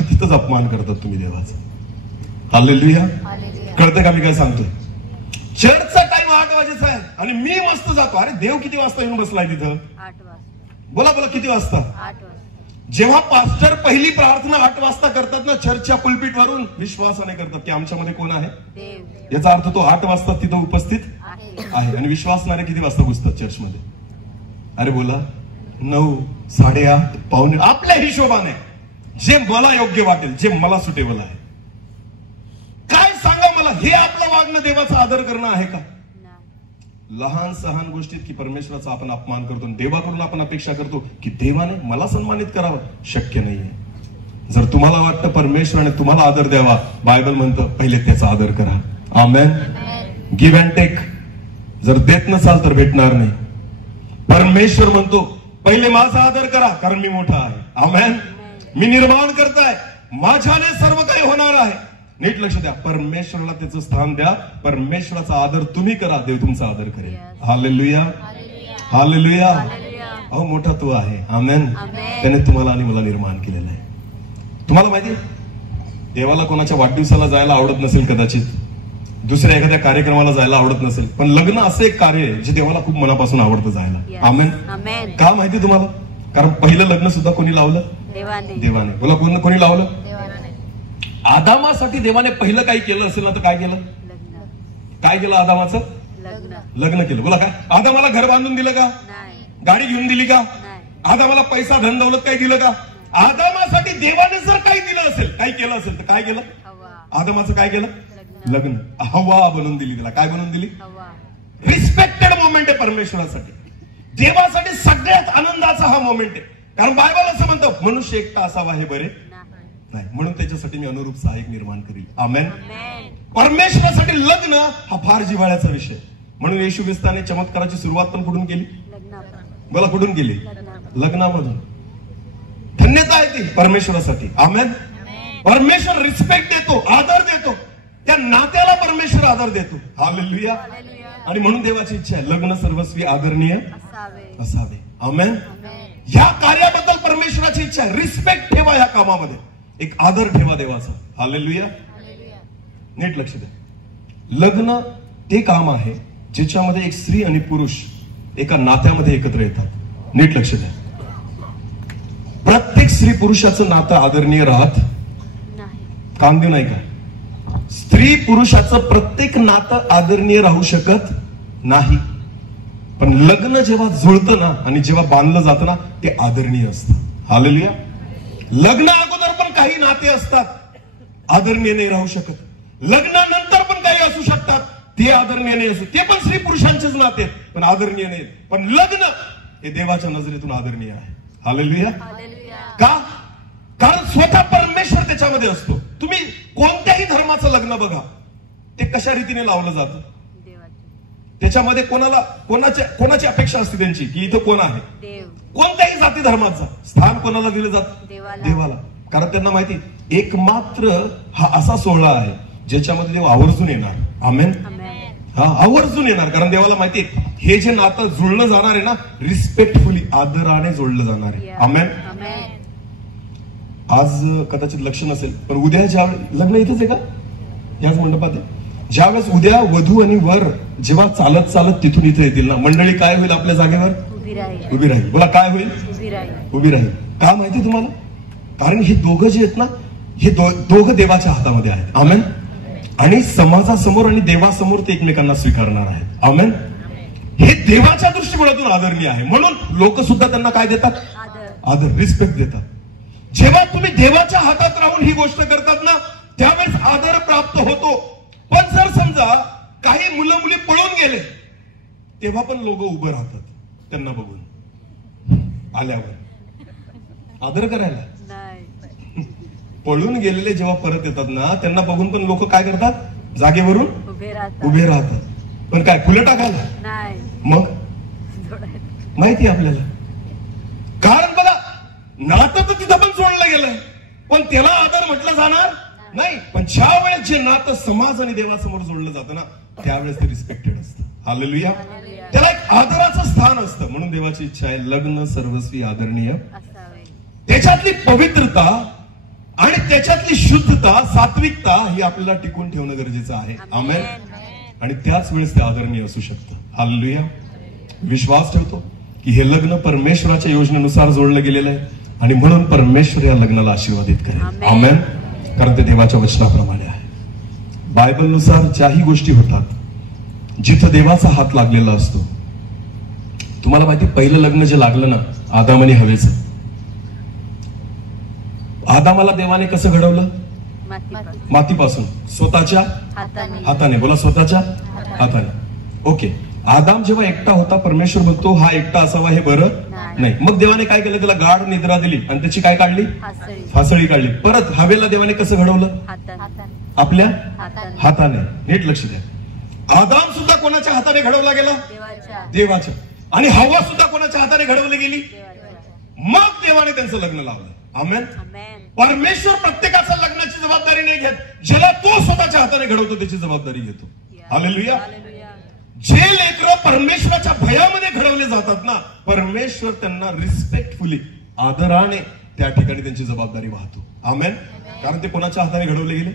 तिथंच अपमान करतात तुम्ही देवाचा. हालेलुया. कळतं का मी काय सांगतोय? चर्चचा टाइम 8 वाजेचा आहे आणि मी मस्त जातो. अरे देव किती वाजता येऊन बसलाय तिथं? 8 वाजता. बोला बोला, किती वाजता? 8 वाजता. जेव्हा पास्टर पहिली प्रार्थना 8 वाजता करतात ना चर्चच्या पुलपीट वरून, विश्वासाने करतात की आमच्यामध्ये कोण आहे देव. याचा अर्थ तो 8 वाजता तिथं उपस्थित आहे. आहे. आणि विश्वासणारे किती वाजता घुसतात चर्चमध्ये? अरे बोला, 9, 8:30, पावणे, आपल्या हिशोबाने जे मला योग्य वाटेल, जे मला सुटेबल आहे. काय सांगा मला, हे आपलं वागणं देवाचा आदर करणं आहे का? लहान सहान गोष्टीत की परमेश्वराचा आपण अपमान करतो, देवाकडून आपण अपेक्षा करतो की देवाने मला सन्मानित करावं. शक्य नाहीये. जर तुम्हाला वाटतं परमेश्वराने तुम्हाला आदर द्यावा, बायबल म्हणतं पहिले त्याचा आदर करा. आमेन. Give and take. जर देत नसाल तर भेटणार नाही. परमेश्वर म्हणतो पहिले माझा आदर करा, कारण मी मोठा आहे. आमेन. मी निर्माण करताय, माझ्याने सर्व काही होणार आहे. नीट लक्ष द्या. परमेश्वराला त्याचं स्थान द्या. परमेश्वराचा आदर तुम्ही करा, देव तुमचा आदर करेल. हालेलुया. हालेलुया. अहो मोठा तो आहे. आमेन. त्याने तुम्हाला आणि मला निर्माण केलेलं आहे. तुम्हाला माहिती, देवाला कोणाच्या वाढदिवसाला जायला आवडत नसेल, कदाचित दुसऱ्या एखाद्या कार्यक्रमाला जायला आवडत नसेल, पण लग्न असं एक कार्य आहे जे देवाला खूप मनापासून आवडतं जायला. आमेन. का माहिती तुम्हाला? कारण पहिलं लग्न सुद्धा कोणी लावलं? देवाने. बोला, कोणी लावलं? आदामासाठी देवाने पहिलं काही केलं असेल ना, तर काय केलं? काय केलं? आदामाचं लग्न केलं. बोला, काय आदामाला घर बांधून दिलं का? गाडी घेऊन दिली का? आदामाला पैसा धन दौलत काही दिलं का? आदामासाठी देवाने जर काही दिलं असेल, काही केलं असेल, तर काय केलं? आदामाचं काय केलं? लग्न. हवा बनवून दिली त्याला. काय बनवून दिली? रिस्पेक्टेड मोमेंट आहे परमेश्वरासाठी. देवासाठी सगळ्यात आनंदाचा हा मोमेंट आहे. कारण बायबल असं म्हणतं, मनुष्य एकटा असावा हे बरे नाही, म्हणून त्याच्यासाठी मी अनुरूप सहाय्यक निर्माण करील. आमेन. परमेश्वरासाठी लग्न हा फार जिव्हाळ्याचा विषय. म्हणून येशू ख्रिस्ताने चमत्काराची सुरुवात पण कुठून केली? मला कुठून केली? लग्नामधून. धन्यता आहे ती परमेश्वरासाठी. आमेन. परमेश्वर रिस्पेक्ट देतो, आदर देतो. त्या नात्याला परमेश्वर आदर देतो. हालेलुया. आणि म्हणून देवाची इच्छा आहे लग्न सर्वस्वी आदरणीय असावे. आमेन. ह्या कार्याबद्दल परमेश्वराची इच्छा आहे. रिस्पेक्ट ठेवा ह्या कामामध्ये, एक आदर ठेवा देवाचा. हालेलुया. नीट लक्ष द्या. लग्न ते काम आहे ज्याच्यामध्ये एक स्त्री आणि पुरुष एका नात्यामध्ये एकत्र येतात. नीट लक्ष द्या. प्रत्येक स्त्री पुरुषाचं नातं आदरणीय राहत काम देऊ नाही का? स्त्री पुरुषाचं प्रत्येक नातं आदरणीय राहू शकत नाही. पण लग्न जेव्हा जुळतं ना आणि जेव्हा बांधलं जातं ना, ते आदरणीय असतं. हालेलुया. लग्न अगोदर पण काही नाते असतात, आदरणीय नाही राहू शकत. लग्नानंतर पण काही असू शकतात, ते आदरणीय नाही असू. ते पण स्त्री पुरुषांचेच नाते, पण आदरणीय नाही. पण लग्न हे देवाच्या नजरेतून आदरणीय आहे. हालेलुया. का? कारण स्वतः परमेश्वर त्याच्यामध्ये असतो. तुम्ही कोणत्याही धर्माचं लग्न बघा, ते कशा रीतीने लावलं जातं? त्याच्यामध्ये कोणाची अपेक्षा असते त्यांची की इथं कोण आहे? कोणत्याही जाती धर्माचा स्थान कोणाला दिलं जातं? देवाला. कारण त्यांना माहिती एकमात्र हा असा सोहळा आहे ज्याच्यामध्ये देव आवर्जून येणार. आमेन. हा, आवर्जून येणार. कारण देवाला माहिती हे जे नातं जुळलं जाणार आहे ना, रिस्पेक्टफुली आदराने जोडलं जाणार आहे. आमेन. आज कदाचित लक्ष नसेल, पण उद्या ज्या लग्न इथंच आहे का? याच मंडपात आहे. ज्यावेळेस उद्या वधू आणि वर जेव्हा चालत चालत तिथून इथे येतील ना, मंडळी काय होईल? आपल्या जागेवर उभी राहील. बोला, काय होईल? उभी राहील. का माहिती तुम्हाला? कारण हे दोघं जे आहेत ना, हे दोघं देवाच्या हातामध्ये आहेत. आमेन. आणि समाजासमोर आणि देवासमोर ते एकमेकांना स्वीकारणार आहेत. आमेन. हे देवाच्या दृष्टिकोनातून आदरणीय आहे. म्हणून लोक सुद्धा त्यांना काय देतात? आदर, रिस्पेक्ट देतात. जेव्हा तुम्ही देवाच्या हातात राहून ही गोष्ट करतात ना, त्यावेळेस आदर प्राप्त होतो. पण जर समजा काही मुलं मुली पळून गेले, तेव्हा पण लोक उभं राहतात त्यांना बघून. आल्यावर आदर करायला. पळून गेलेले जेव्हा परत येतात ना, त्यांना बघून पण लोक काय करतात? जागेवरून उभे राहतात. पण काय फुलं टाकायला? मग माहिती आपल्याला. कारण बघा, नातं तर तिथं पण जोडलं गेलंय, पण त्याला आदर म्हटलं जाणार नाही. पण ज्या वेळेस जे नातं समाज आणि देवासमोर जोडलं जातं ना, त्यावेळेस ते रिस्पेक्टेड असतं. हालेलुया. त्याला एक आदराचं स्थान असतं. म्हणून देवाची इच्छा आहे लग्न सर्वस्वी आदरणीय, त्याच्यातली पवित्रता आणि त्याच्यातली शुद्धता, सात्विकता ही आपल्याला टिकून ठेवणं गरजेचं आहे. आमेन. आणि त्याच वेळेस ते आदरणीय असू शकतं. हालेलुया. विश्वास ठेवतो की हे लग्न परमेश्वराच्या योजनेनुसार जोडलं गेलेलं आहे आणि म्हणून परमेश्वर या लग्नाला आशीर्वादित करेल. आमेन. कारण ते देवाच्या वचनाप्रमाणे आहे. बायबलनुसार ज्याही गोष्टी होतात जिथं देवाचा हात लागलेला असतो. तुम्हाला माहिती पहिलं लग्न जे लागलं ना आदाम आणि हवेचं, आदामाला देवाने कसं घडवलं? मातीपासून, स्वतःच्या हाताने. बोला, स्वतःच्या हाताने. ओके. आदाम जेव्हा एकटा होता, परमेश्वर म्हणतो हा एकटा असावा हे बरं नाही. मग देवाने काय केलं? त्याला गाढ निद्रा दिली आणि त्याची काय काढली? फासळी काढली. परत हवेला देवाने कसं घडवलं? आपल्या हाताने. नीट लक्ष द्या. आदाम सुद्धा कोणाच्या हाताने घडवला गेला? देवाच्या. आणि हवा सुद्धा कोणाच्या हाताने घडवली गेली? मग देवाने त्यांचं लग्न लावलं. आमेन. परमेश्वर प्रत्येकाचा लग्नाची जबाबदारी नाही घेत. ज्याला तो स्वतःच्या हाताने घडवतो त्याची जबाबदारी घेतो. हालेलुया. जे लेकरं परमेश्वराच्या भयामध्ये घडवले जातात ना, परमेश्वर त्यांना रिस्पेक्टफुली, आदराने त्या ठिकाणी त्यांची जबाबदारी वाहतो. आमेन. कारण ते कोणाच्या हाताने घडवले गेले?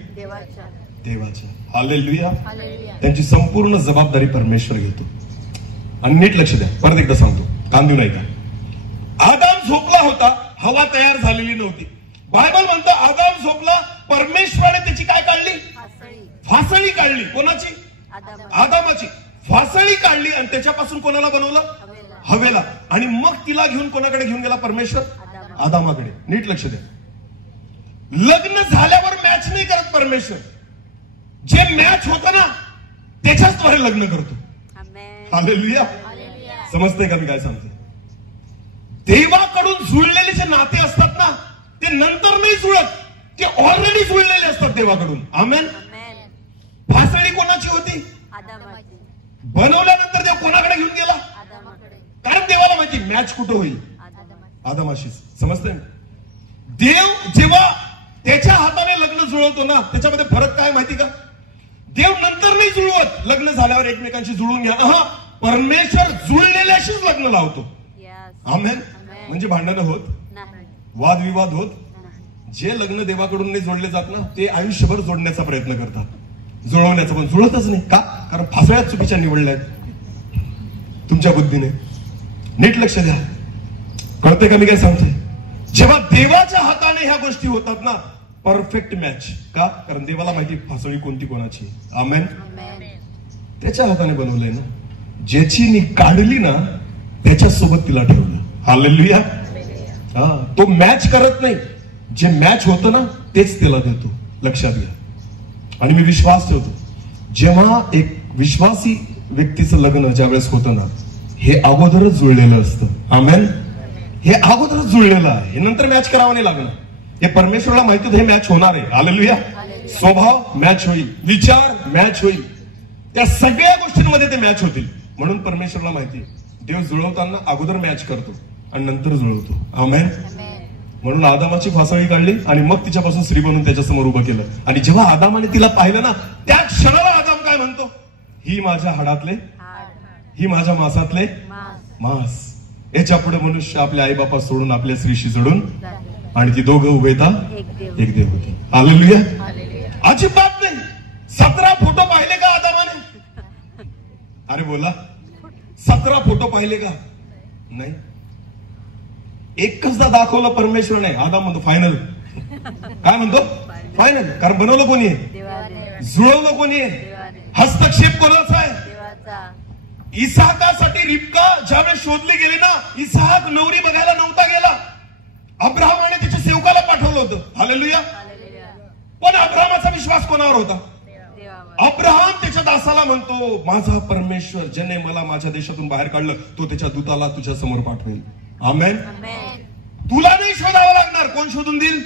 देवाच्या. हालेलुया. त्यांची संपूर्ण जबाबदारी परमेश्वर घेतो. आणि नीट लक्ष द्या, परत एकदा सांगतो, कान देऊ नाही का. आदाम झोपला होता, हवा तयार झालेली नव्हती. बायबल म्हणतं आदाम झोपला, परमेश्वराने त्याची काय काढली? फासळी काढली. कोणाची? आदामाची. फासळी काढली आणि त्याच्यापासून कोणाला बनवलं? हवेला. आणि मग तिला घेऊन कोणाकडे घेऊन गेला? परमेश्वर आदामाकडे. नीट लक्ष द्या. लग्न झाल्यावर मॅच नाही करत परमेश्वर. जे मॅच होतं ना त्याच्याचद्वारे लग्न करतो. हालेलुया. समजतंय का मी काय सांगतो? देवाकडून जुळलेले जे नाते असतात ना ते नंतर नाही जुळत, ते ऑलरेडी जुळलेले असतात देवाकडून. आमेन. फासळी कोणाची होती? बनवल्यानंतर देव कोणाकडे घेऊन गेला? कारण देवाला माहिती मॅच कुठं होईल? आदामाशीच. समजतंय? देव जेव्हा त्याच्या हाताने लग्न जुळवतो ना त्याच्यामध्ये फरक काय माहिती का? देव नंतर नाही जुळवत. लग्न झाल्यावर एकमेकांशी जुळून घ्या. परमेश्वर जुळलेल्याशीच लग्न लावतो. आमेन. म्हणजे भांडणं होत, वादविवाद होत. जे लग्न देवाकडून नाही जोडले जात ना ते आयुष्यभर जोडण्याचा प्रयत्न करतात, जुळवण्याचा, पण जुळतच नाही. का? कारण फासळ्यात चुकीच्या निवडल्या आहेत तुमच्या बुद्धीने. नीट लक्ष द्या. कळते का मी काय सांगतोय? जेव्हा देवाच्या हाताने ह्या गोष्टी होतात ना परफेक्ट मॅच. का? कारण देवाला माहिती फासळी कोणती कोणाची. आमेन. त्याच्या हाताने बनवलंय ना. ज्याची नी काढली ना त्याच्यासोबत तिला ठेवलं. हालेलुया. तो मॅच करत नाही. जे मॅच होतं ना तेच त्याला देतो. लक्षात घ्या. आणि मी विश्वास ठेवतो जेव्हा एक विश्वासी व्यक्तीचं लग्न ज्यावेळेस होतं ना हे अगोदरच जुळलेलं असतं. आमेन. हे अगोदरच जुळलेलं आहे. हे नंतर मॅच करावं नाही लागलं. हे परमेश्वराला माहिती हे मॅच होणार आहे. हालेलुया. स्वभाव मॅच होईल, विचार मॅच होईल, त्या सगळ्या गोष्टींमध्ये ते मॅच होतील. म्हणून परमेश्वराला माहिती देव जुळवताना अगोदर मॅच करतो आणि नंतर जुळवतो. आमेन. म्हणून आदामाची फासळी काढली आणि मग तिच्यापासून स्त्री बनवून त्याच्यासमोर उभं केलं. आणि जेव्हा आदामाने तिला पाहिलं ना त्या क्षणाला आदाम काय म्हणतो? ही माझ्या हाडातले, ही माझ्या मांसातले मांस. याच्या पुढे मनुष्य आपल्या आई बापा सोडून आपल्या स्त्रीशी जोडून आणि ती दोघं उभे एक देव होते. हालेलुया. अजिबात नाही. 17 फोटो पाहिले का आदामाने? अरे बोला, 17 फोटो पाहिले का? नाही. एकचदा दाखवलं परमेश्वरने. आदाम म्हणतो फायनल. काय म्हणतो? फायनल. कारण बनवलं कोणी आहे? जुळवलं कोणी आहे? हस्तक्षेप कोणाचा आहे? इसाकासाठी रिबका ज्यावेळेस शोधली गेली ना, इसाक नवरी बघायला नव्हता गेला. अब्राहमाने त्याच्या सेवकाला पाठवलं होतं. हालेलुया. पण अब्राहमाचा विश्वास कोणावर होता? अब्राहम त्याच्या दासाला म्हणतो माझा परमेश्वर ज्याने मला माझ्या देशातून बाहेर काढलं तो त्याच्या दूताला तुझ्या समोर पाठवेल. आमेन. तुला नाही शोधावं लागणार. कोण शोधून देईल?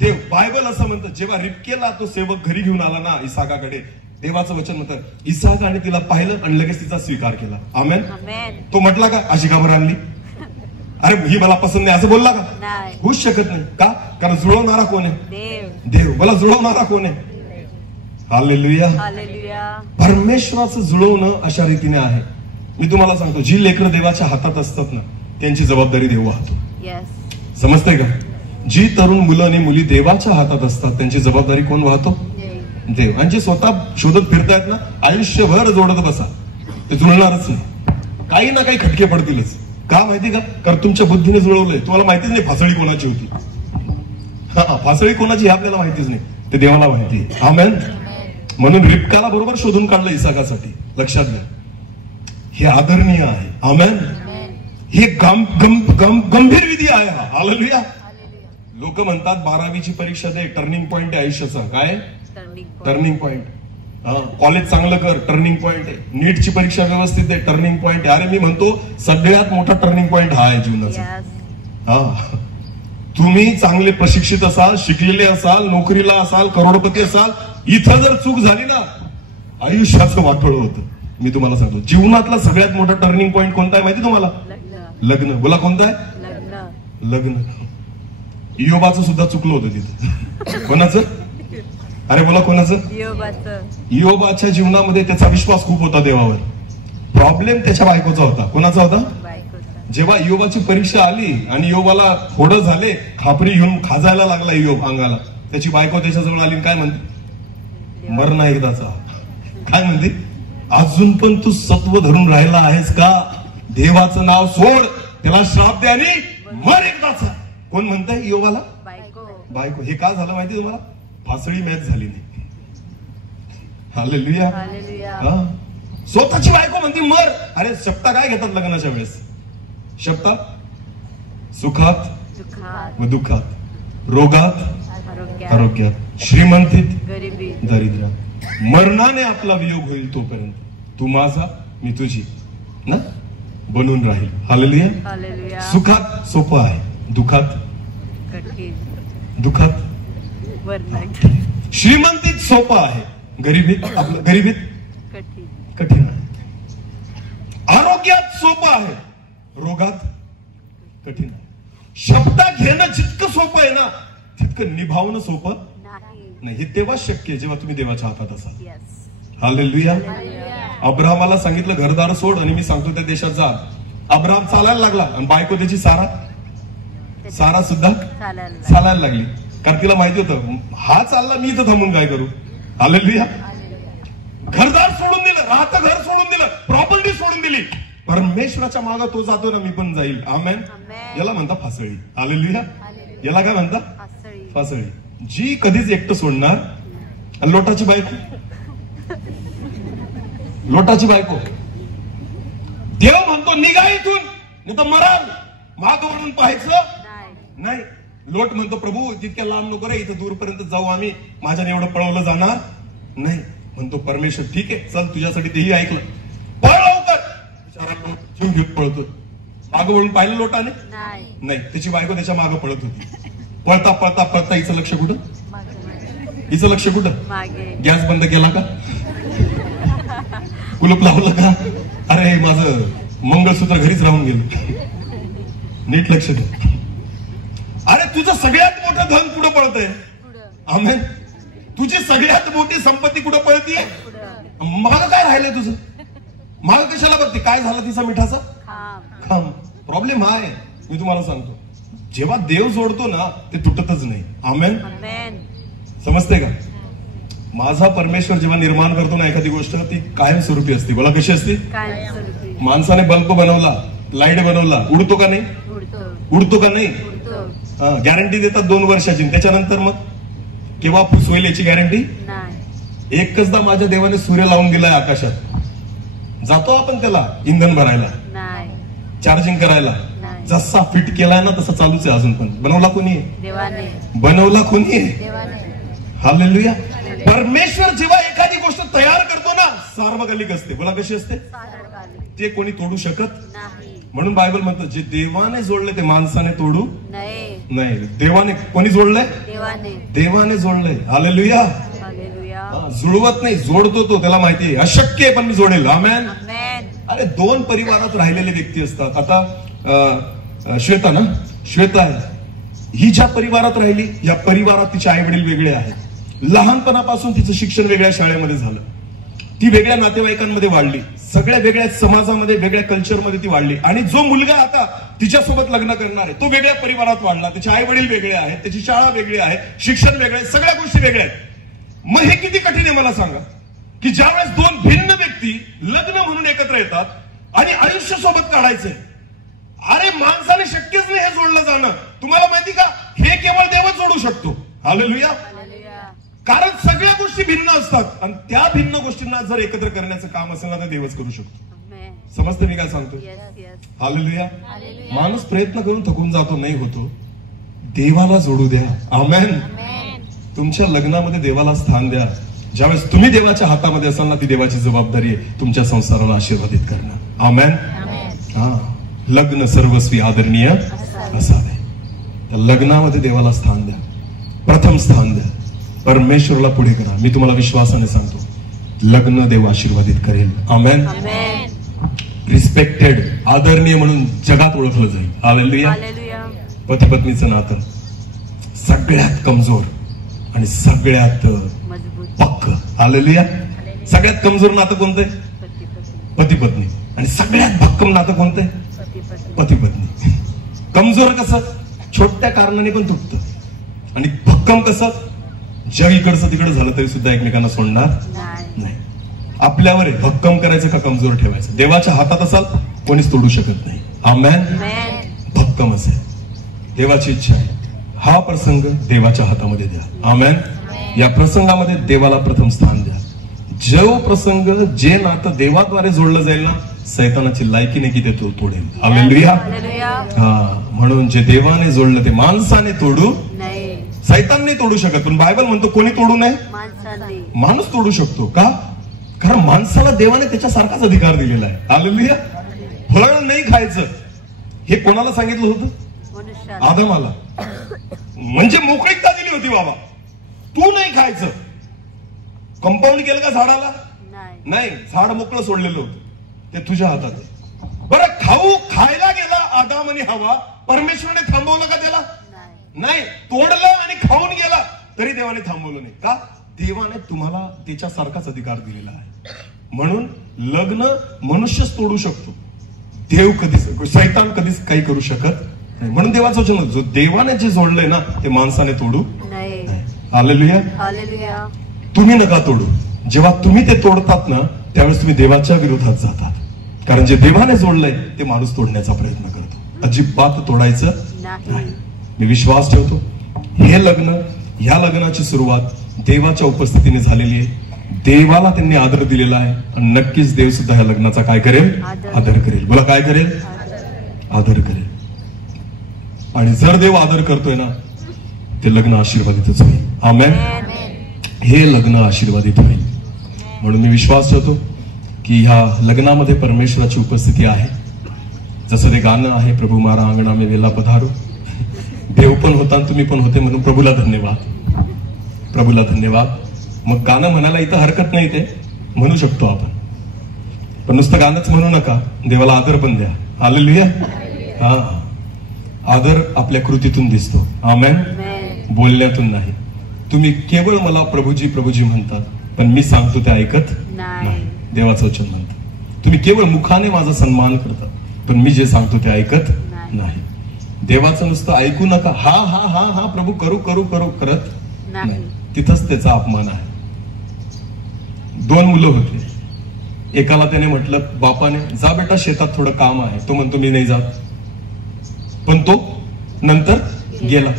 देव. बायबल असं म्हणतं जेव्हा रिबकेला तो सेवक घरी घेऊन आला ना इसाकाकडे, देवाचं वचन म्हणतं इसाकाने तिला पाहिलं आणि लगेच तिचा स्वीकार केला. आमेन. तो म्हटला का अशी का बरं आणली? अरे ही मला पसंत नाही असं बोलला का? होऊच शकत नाही. का? कारण जुळवणारा कोण आहे? देव. मला जुळवणारा कोण आहे? हालेलुया. हालेलुया. परमेश्वराचं जुळवणं अशा रीतीने आहे. मी तुम्हाला सांगतो, जी लेकरं देवाच्या हातात असतात ना, त्यांची जबाबदारी देव वाहतो. येस. समजतंय का? जी तरुण मुलं आणि मुली देवाच्या हातात असतात त्यांची जबाबदारी कोण वाहतो? देव. आणि जे स्वतः शोधत फिरतायत ना, आयुष्यभर जोडत बसा, ते जुळणारच नाही. काही ना काही खटके पडतीलच. का माहिती का? कारण तुमच्या बुद्धीने जुळवलंय. तुम्हाला माहितीच नाही फासळी कोणाची होती. फासळी कोणाची हे आपल्याला माहितीच नाही, ते देवाला माहिती. आमेन. म्हणून रिबकाला बरोबर शोधून काढलं इसाकासाठी. लक्षात घ्या, हे आदरणीय आहे. आमेन. हे गंभीर विधी आहे हा. हालेलुया. लोक म्हणतात 12वीची परीक्षा दे, टर्निंग पॉइंट आहे आयुष्याचा. काय टर्निंग पॉइंट? कॉलेज चांगलं कर, टर्निंग पॉइंट आहे. नीटची परीक्षा व्यवस्थित दे, टर्निंग पॉइंट आहे. अरे मी म्हणतो सगळ्यात मोठा टर्निंग पॉइंट हा आहे जीवनाचा. हा, तुम्ही चांगले प्रशिक्षित असाल, शिकलेले असाल, नोकरीला असाल, करोडपती असाल, इथं जर चूक झाली ना, आयुष्याचं वाटोळं होतं. मी तुम्हाला सांगतो, जीवनातला सगळ्यात मोठा टर्निंग पॉइंट कोणता आहे माहिती तुम्हाला? लग्न. बोला, कोणता आहे? लग्न. इयोबाचं सुद्धा चुकलं होतं तिथं. कोणाचं? अरे बोला, कोणाचं? इयोबाच्या जीवनामध्ये त्याचा विश्वास खूप होता देवावर. प्रॉब्लेम त्याच्या बायकोचा होता. कोणाचा होता? जेव्हा इयोबाची परीक्षा आली आणि इयोबाला थोडं झाले, खापरी घेऊन खाजायला लागला इयोब अंगाला, त्याची बायको त्याच्याजवळ आली. काय म्हणते? मर ना एकदाचा. काय म्हणते? अजून पण तू सत्व धरून राहिला आहेस का? देवाचं नाव सोड, त्याला श्राप दे आणि मर एकदाचा. कोण म्हणताय? इयोबाला बायको. हे का झालं माहिती तुम्हाला? फासळी मॅच झाली नाही. हालेलुया. स्वतःची बायको म्हणते मर. अरे शब्द काय घेतात लग्नाच्या वेळेस? शब्द सुखात व दुःखात, रोगात आरोग्यात, श्रीमंतीत दरिद्रात, मरणाने आपला वियोग होईल तोपर्यंत तू माझा मी तुझी ना बनून राहील. हालेलुया. सुखात सोपं आहे, दुःखात श्रीमंतीत सोपं आहे, गरिबीत कठीण आहे. आरोग्यात सोपं आहे, रोगात कठीण आहे. शब्द घेणं जितकं सोपं आहे ना, तितकं निभावणं सोपं नाही. हे तेव्हाच शक्य आहे जेव्हा तुम्ही देवाच्या हातात असाल. हालेलुया. अब्राहमाला सांगितलं घरदार सोड आणि मी सांगतो त्या देशात जा. अब्राहम चालायला लागला आणि बायको त्याची सारा सुद्धा चालायला लागली. कारण तिला माहिती होतं हा चालला, मी इथं थांबून काय करू. हालेलुया. घरदार सोडून दिलं, राहतं घर सोडून दिलं, प्रॉपर्टी सोडून दिली. परमेश्वराच्या मागे तो जातो ना, मी पण जाईल. आमेन. याला म्हणता फासळी. हालेलुया. याला काय म्हणता? फासळी. जी कधीच एकटं सोडणार. आणि लोटाची बायको देव म्हणतो निघा इथून, नाही तर मराल. माग वळून पाहायचं नाही. लोट म्हणतो प्रभू जितक्या लांब नको रे, इथं दूरपर्यंत जाऊ आम्ही, माझ्याने एवढं पळवलं जाणार नाही. म्हणतो परमेश्वर ठीक आहे चल, तुझ्यासाठी तेही ऐकलं, पळ लवकर. बिचारा लोट जीव घेऊन पळतो. मागं वळून पाहिलं लोटाने नाही. त्याची बायको त्याच्या मागं पळत होती. पळता पळता पळता हिचं लक्ष कुठं? गॅस बंद केला का? कुलूप लावलं का? अरे माझं मंगळसूत्र घरीच राहून गेलं. नीट लक्ष दे. अरे तुझं सगळ्यात मोठं धन कुठं पळतंय? आमेन. तुझी सगळ्यात मोठी संपत्ती कुठं पळतीये? माग काय राहिलंय तुझं? माग कशाला बघते? काय झालं तिचा मिठाचा खांब. प्रॉब्लेम हा आहे. मी तुम्हाला सांगतो, जेव्हा देव जोडतो ना ते तुटतच नाही. आमेन. समजते का? माझा परमेश्वर जेव्हा निर्माण करतो ना एखादी गोष्ट, ती कायमस्वरूपी असते. बोला कशी असते? माणसाने बल्ब बनवला, लाईट बनवला, उडतो का नाही? उडतो का नाही? गॅरंटी देतात 2 वर्षाची. त्याच्यानंतर मग केव्हा फुस होईल याची गॅरंटी? एकचदा माझ्या देवाने सूर्य लावून दिलाय आकाशात. जातो आपण त्याला इंधन भरायला, चार्जिंग करायला. जसा फिट केलाय ना तसा चालूच आहे अजून. पण बनवला कोणी? बनवला कोणी? हालेलुया. परमेश्वर जेव्हा एखादी गोष्ट तयार करतो ना, सार्वकालिक असते. बोला कशी असते? ते कोणी तोडू शकत म्हणून बायबल म्हणतो जे देवाने जोडले ते माणसाने तोडू नाही. देवाने कोणी जोडलंय? देवाने जोडलंय. हालेलुया. जुळवत नाही, जोडतो तो. त्याला माहिती आहे अशक्य आहे पण मी जोडेल. आमेन. अरे 2 परिवारात राहिलेले व्यक्ती असतात. आता श्वेता ना, श्वेता आहे ही ज्या परिवारात राहिली, या परिवारात तिचे आई वडील वेगळे आहेत. लहानपणापासून तिचं शिक्षण वेगळ्या शाळेमध्ये झालं, ती वेगळ्या नातेवाईकांमध्ये वाढली, सगळ्या वेगळ्या समाजामध्ये वेगळ्या कल्चरमध्ये ती वाढली. आणि जो मुलगा आता तिच्यासोबत लग्न करणार आहे तो वेगळ्या परिवारात वाढला, त्याचे आई वडील वेगळे आहेत, त्याची शाळा वेगळी आहे, शिक्षण वेगळं आहे, सगळ्या गोष्टी वेगळ्या आहेत. मग हे किती कठीण आहे मला सांगा, की ज्यावेळेस दोन भिन्न व्यक्ती लग्न म्हणून एकत्र येतात आणि आयुष्य सोबत काढायचंय. अरे माणसाने शक्यच नाही हे जोडलं जाणं. तुम्हाला माहिती का, हे केवळ देवच जोडू शकतो. हालेलुया. कारण सगळ्या गोष्टी भिन्न असतात आणि त्या भिन्न गोष्टींना जर एकत्र करण्याचं काम असेल ना तर देवच करू शकतो. समजतं मी काय सांगतो? हालेलुया. माणूस प्रयत्न करून थकून जातो, नाही होतो, देवाला जोडू द्या. आमेन. तुमच्या लग्नामध्ये देवाला स्थान द्या. ज्यावेळेस तुम्ही देवाच्या हातामध्ये असाल ना, ती देवाची जबाबदारी आहे तुमच्या संसाराला आशीर्वादित करणं. आमेन. हा, लग्न सर्वस्वी आदरणीय असावे. लग्नामध्ये देवाला स्थान द्या, प्रथम स्थान द्या, परमेश्वराला पुढे करा. मी तुम्हाला विश्वासाने सांगतो, लग्न देव आशीर्वादित करेल. आमेन. रिस्पेक्टेड, आदरणीय म्हणून जगात ओळखलं जाईल. हालेलुया. पती पत्नीचं नातं सगळ्यात कमजोर आणि सगळ्यात पक्क. हालेलुया. सगळ्यात कमजोर नातं कोणतं आहे? पती पत्नी. आणि सगळ्यात भक्कम नातं कोणतं आहे? पती पत्नी. कमजोर कसं? छोट्या कारणाने पण तुटतं. आणि भक्कम कसं? जग इकडचं तिकडं झालं तरी सुद्धा एकमेकांना सोडणार नाही. आपल्यावर आहे भक्कम करायचं का कमजोर ठेवायचं. देवाच्या हातात असाल कोणीच तोडू शकत नाही. आमेन. भक्कम असेल. देवाची इच्छा आहे हा प्रसंग देवाच्या हातामध्ये द्या. आमेन. या प्रसंगामध्ये देवाला प्रथम स्थान द्या. जो प्रसंग, जे नातं देवाद्वारे जोडलं जाईल ना, सैतानाची लायकी नाही की ते तो तोडेल. हालेलुया. हा, म्हणून जे देवाने जोडलं ते माणसाने तोडू नाही. सैतान नाही तोडू शकत, पण बायबल म्हणतो कोणी तोडू नये, माणूस तोडू शकतो. का? कारण माणसाला देवाने त्याच्यासारखाच अधिकार दिलेला आहे. हालेलुया. फळ नाही खायचं हे कोणाला सांगितलं होतं? आदमाला. म्हणजे मोकळीकता दिली होती, बाबा तू नाही खायचं. कंपाऊंड केलं का झाडाला? नाही, झाड मोकळं सोडलेलं होतं, ते तुझ्या हातात आहे. बरं, खायला गेला आदाम आणि हवा, परमेश्वराने थांबवलं का त्याला? नाही. तोडलं आणि खाऊन गेला तरी देवाने थांबवलं नाही. का? देवाने तुम्हाला त्याच्यासारखाच अधिकार दिलेला आहे. म्हणून लग्न मनुष्यच तोडू शकतो, देव कधीच, सैतान कधीच काही करू शकत नाही. म्हणून देवाचं वचन, जो देवाने जे जोडलंय ना ते माणसाने तोडू नाही. हालेलुया. तुम्ही नका तोडू. जेव्हा तुम्ही ते तोडतात ना त्यावेळेस तुम्ही देवाच्या विरोधात जातात. कारण जे देवाने जोडलंय ते माणूस तोडण्याचा प्रयत्न करतो. अजिबात तोडायचं नाही. मी विश्वास ठेवतो हे लग्न, या लग्नाची सुरुवात देवाच्या उपस्थितीने झालेली आहे. देवाला त्यांनी आदर दिलेला आहे आणि नक्कीच देव सुद्धा या लग्नाचा काय करेल? आदर करेल. बोला, काय करेल? आदर करेल. आणि जर देव आदर करतोय ना ते लग्न आशीर्वादितच होईल. आमेन. हे लग्न आशीर्वादित होईल. म्हणून मी विश्वास ठेवतो की ह्या लग्नामध्ये परमेश्वराची उपस्थिती आहे. जसं ते गाणं आहे, प्रभू मारा अंगणा में वेला पधारो. देव पण होता तुम्ही पण होते, म्हणून प्रभूला धन्यवाद, प्रभूला धन्यवाद. मग गाणं म्हणायला इथं हरकत नाही, ते म्हणू शकतो आपण, पण नुसतं गाणंच म्हणू नका, देवाला आदर पण द्या. हालेलुया. हा, आदर आपल्या कृतीतून दिसतो. आमेन. बोलण्यातून नाही. तुम्ही केवळ मला प्रभूजी प्रभूजी म्हणतात, पण मी सांगतो ते ऐकत नाही. देवाचं वचन म्हणतं तुम्ही केवळ मुखाने माझा सन्मान करतात, पण मी जे सांगतो ते ऐकत नाही. देवाचं नुसतं ऐकू नका, हा हा हा हा प्रभू करू करू करू करत नाही, तिथंच त्याचा अपमान आहे. 2 मुलं होते. एकाला त्याने म्हटलं बापाने, जा बेटा शेतात थोडं काम आहे. तो म्हणतो मी नाही जात, पण तो नंतर गेला.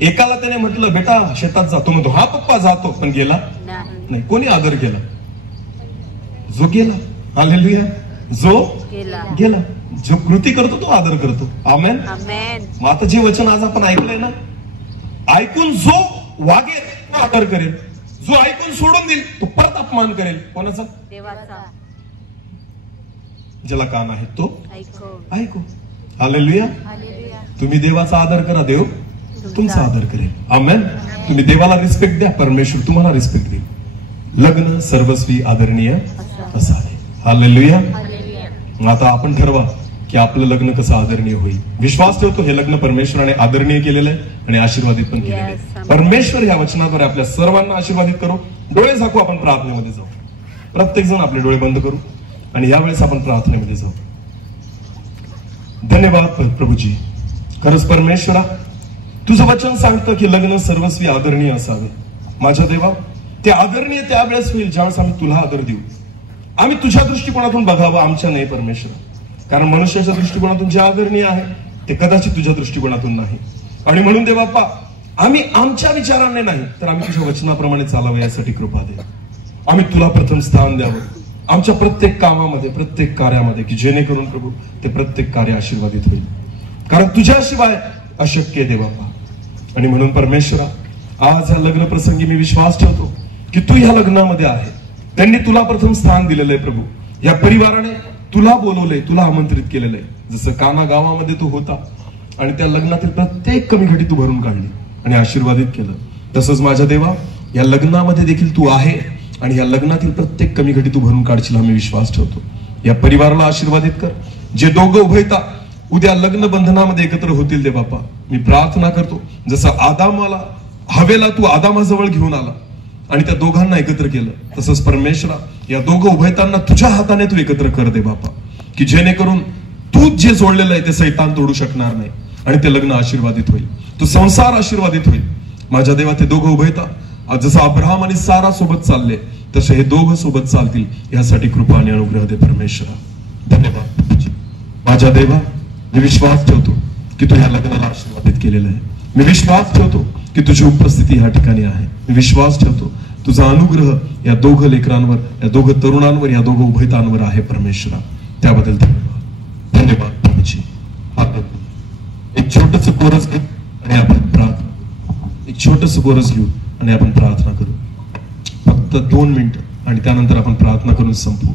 एकाला त्याने म्हटलं बेटा शेतात जातो, म्हणतो हा पप्पा जातो, पण गेला नाही. कोणी आदर केला? जो गेला. हालेलुया. जो गेला, जो कृती करतो तो आदर करतो. आमेन. मग आता जे वचन आज आपण ऐकलंय ना, ऐकून जो वागेल तो आदर करेल, जो ऐकून सोडून देईल तो परत अपमान करेल. कोणाचा? देवाचा. ज्याला कान आहे तो ऐकू. हालेलुया. तुम्ही देवाचा आदर करा, देव तुमचा आदर करेल. आमेन. तुम्ही देवाला रिस्पेक्ट द्या, परमेश्वर तुम्हाला रिस्पेक्ट देईल. लग्न सर्वस्वी आदरणीय असावे. हालेलुया. आता आपण ठरवा की आपलं लग्न कसं आदरणीय होईल. विश्वास ठेवतो हे लग्न परमेश्वराने आदरणीय केलेलं आहे आणि आशीर्वादित पण केलेलं आहे. परमेश्वर या वचनाद्वारे आपल्या सर्वांना आशीर्वादित करो. डोळे झाकू, आपण प्रार्थनेमध्ये जाऊ. प्रत्येक जण आपले डोळे बंद करू आणि यावेळेस आपण प्रार्थनेमध्ये जाऊ. धन्यवाद प्रभूजी. खरंच परमेश्वरा, तुझं वचन सांगतं की लग्न सर्वस्वी आदरणीय असावे. माझ्या देवा, ते आदरणीय त्यावेळेस होईल ज्यावेळेस आम्ही तुला आदर देऊ. आम्ही तुझ्या दृष्टिकोनातून बघावं, आमच्या नाही परमेश्वर. कारण मनुष्याच्या दृष्टिकोनातून जे आदरणीय आहे ते कदाचित तुझ्या दृष्टिकोनातून नाही. आणि म्हणून दे बाप्पा, आम्ही आमच्या विचाराने नाही तर आम्ही तुझ्या वचनाप्रमाणे चालावं यासाठी कृपा दे. आम्ही तुला प्रथम स्थान द्यावं आमच्या प्रत्येक कामामध्ये, प्रत्येक कार्यामध्ये, की जेणेकरून प्रभू ते प्रत्येक कार्य आशीर्वादित होईल. कारण तुझ्याशिवाय अशक्य आहे दे बाप्पा. आणि म्हणून परमेश्वरा, आज या लग्न प्रसंगी मी विश्वास ठेवतो की तू या लग्नामध्ये आहे. त्यांनी तुला प्रथम स्थान दिलेलं आहे प्रभू. या परिवाराने तुला बोलवलंय, तुला आमंत्रित केलेलं आहे. जसं काना गावामध्ये तू होता आणि त्या लग्नातील प्रत्येक कमी घटी तू भरून काढली आणि आशीर्वादित केलं, तसंच माझ्या देवा या लग्नामध्ये देखील तू आहे आणि या लग्नातील प्रत्येक कमी घटी तू भरून काढशील हा मी विश्वास ठेवतो. या परिवाराला आशीर्वादित कर. जे दोघं उभयता उद्या लग्न बंधनामध्ये एकत्र होतील दे बापा, मी प्रार्थना करतो जसं आदामाला हवेला तू आदामाजवळ घेऊन आला आणि त्या दोघांना एकत्र केलं, तसंच परमेश्वरा या दोघं उभयतांना तुझ्या हाताने तू एकत्र कर दे बापा, की जेणेकरून तू जे जोडलेलं आहे ते सैतान तोडू शकणार नाही आणि ते लग्न आशीर्वादित होईल, तो संसार आशीर्वादित होईल. माझ्या देवा, ते दोघं उभयता जसं अब्राहम आणि सारा सोबत चालले तसे हे दोघं सोबत चालतील यासाठी कृपा आणि अनुग्रह दे परमेश्वरा. धन्यवाद माझ्या देवा. मी विश्वास ठेवतो की तू ह्या लग्नाला आशीर्वादित केलेलं आहे. मी विश्वास ठेवतो की तुझी उपस्थिती ह्या ठिकाणी आहे. मी विश्वास ठेवतो तुझा अनुग्रह या दोघं लेकरांवर, या दोघं तरुणांवर, या दोघं उभयतांवर आहे परमेश्वरा. त्याबद्दल धन्यवाद. धन्यवाद प्रभूजी. एक छोटस कोरस घेऊ आणि आपण प्रार्थना, एक छोटस कोरस घेऊ आणि आपण प्रार्थना करू. फक्त 2 मिनिटं आणि त्यानंतर आपण प्रार्थना करून संपू.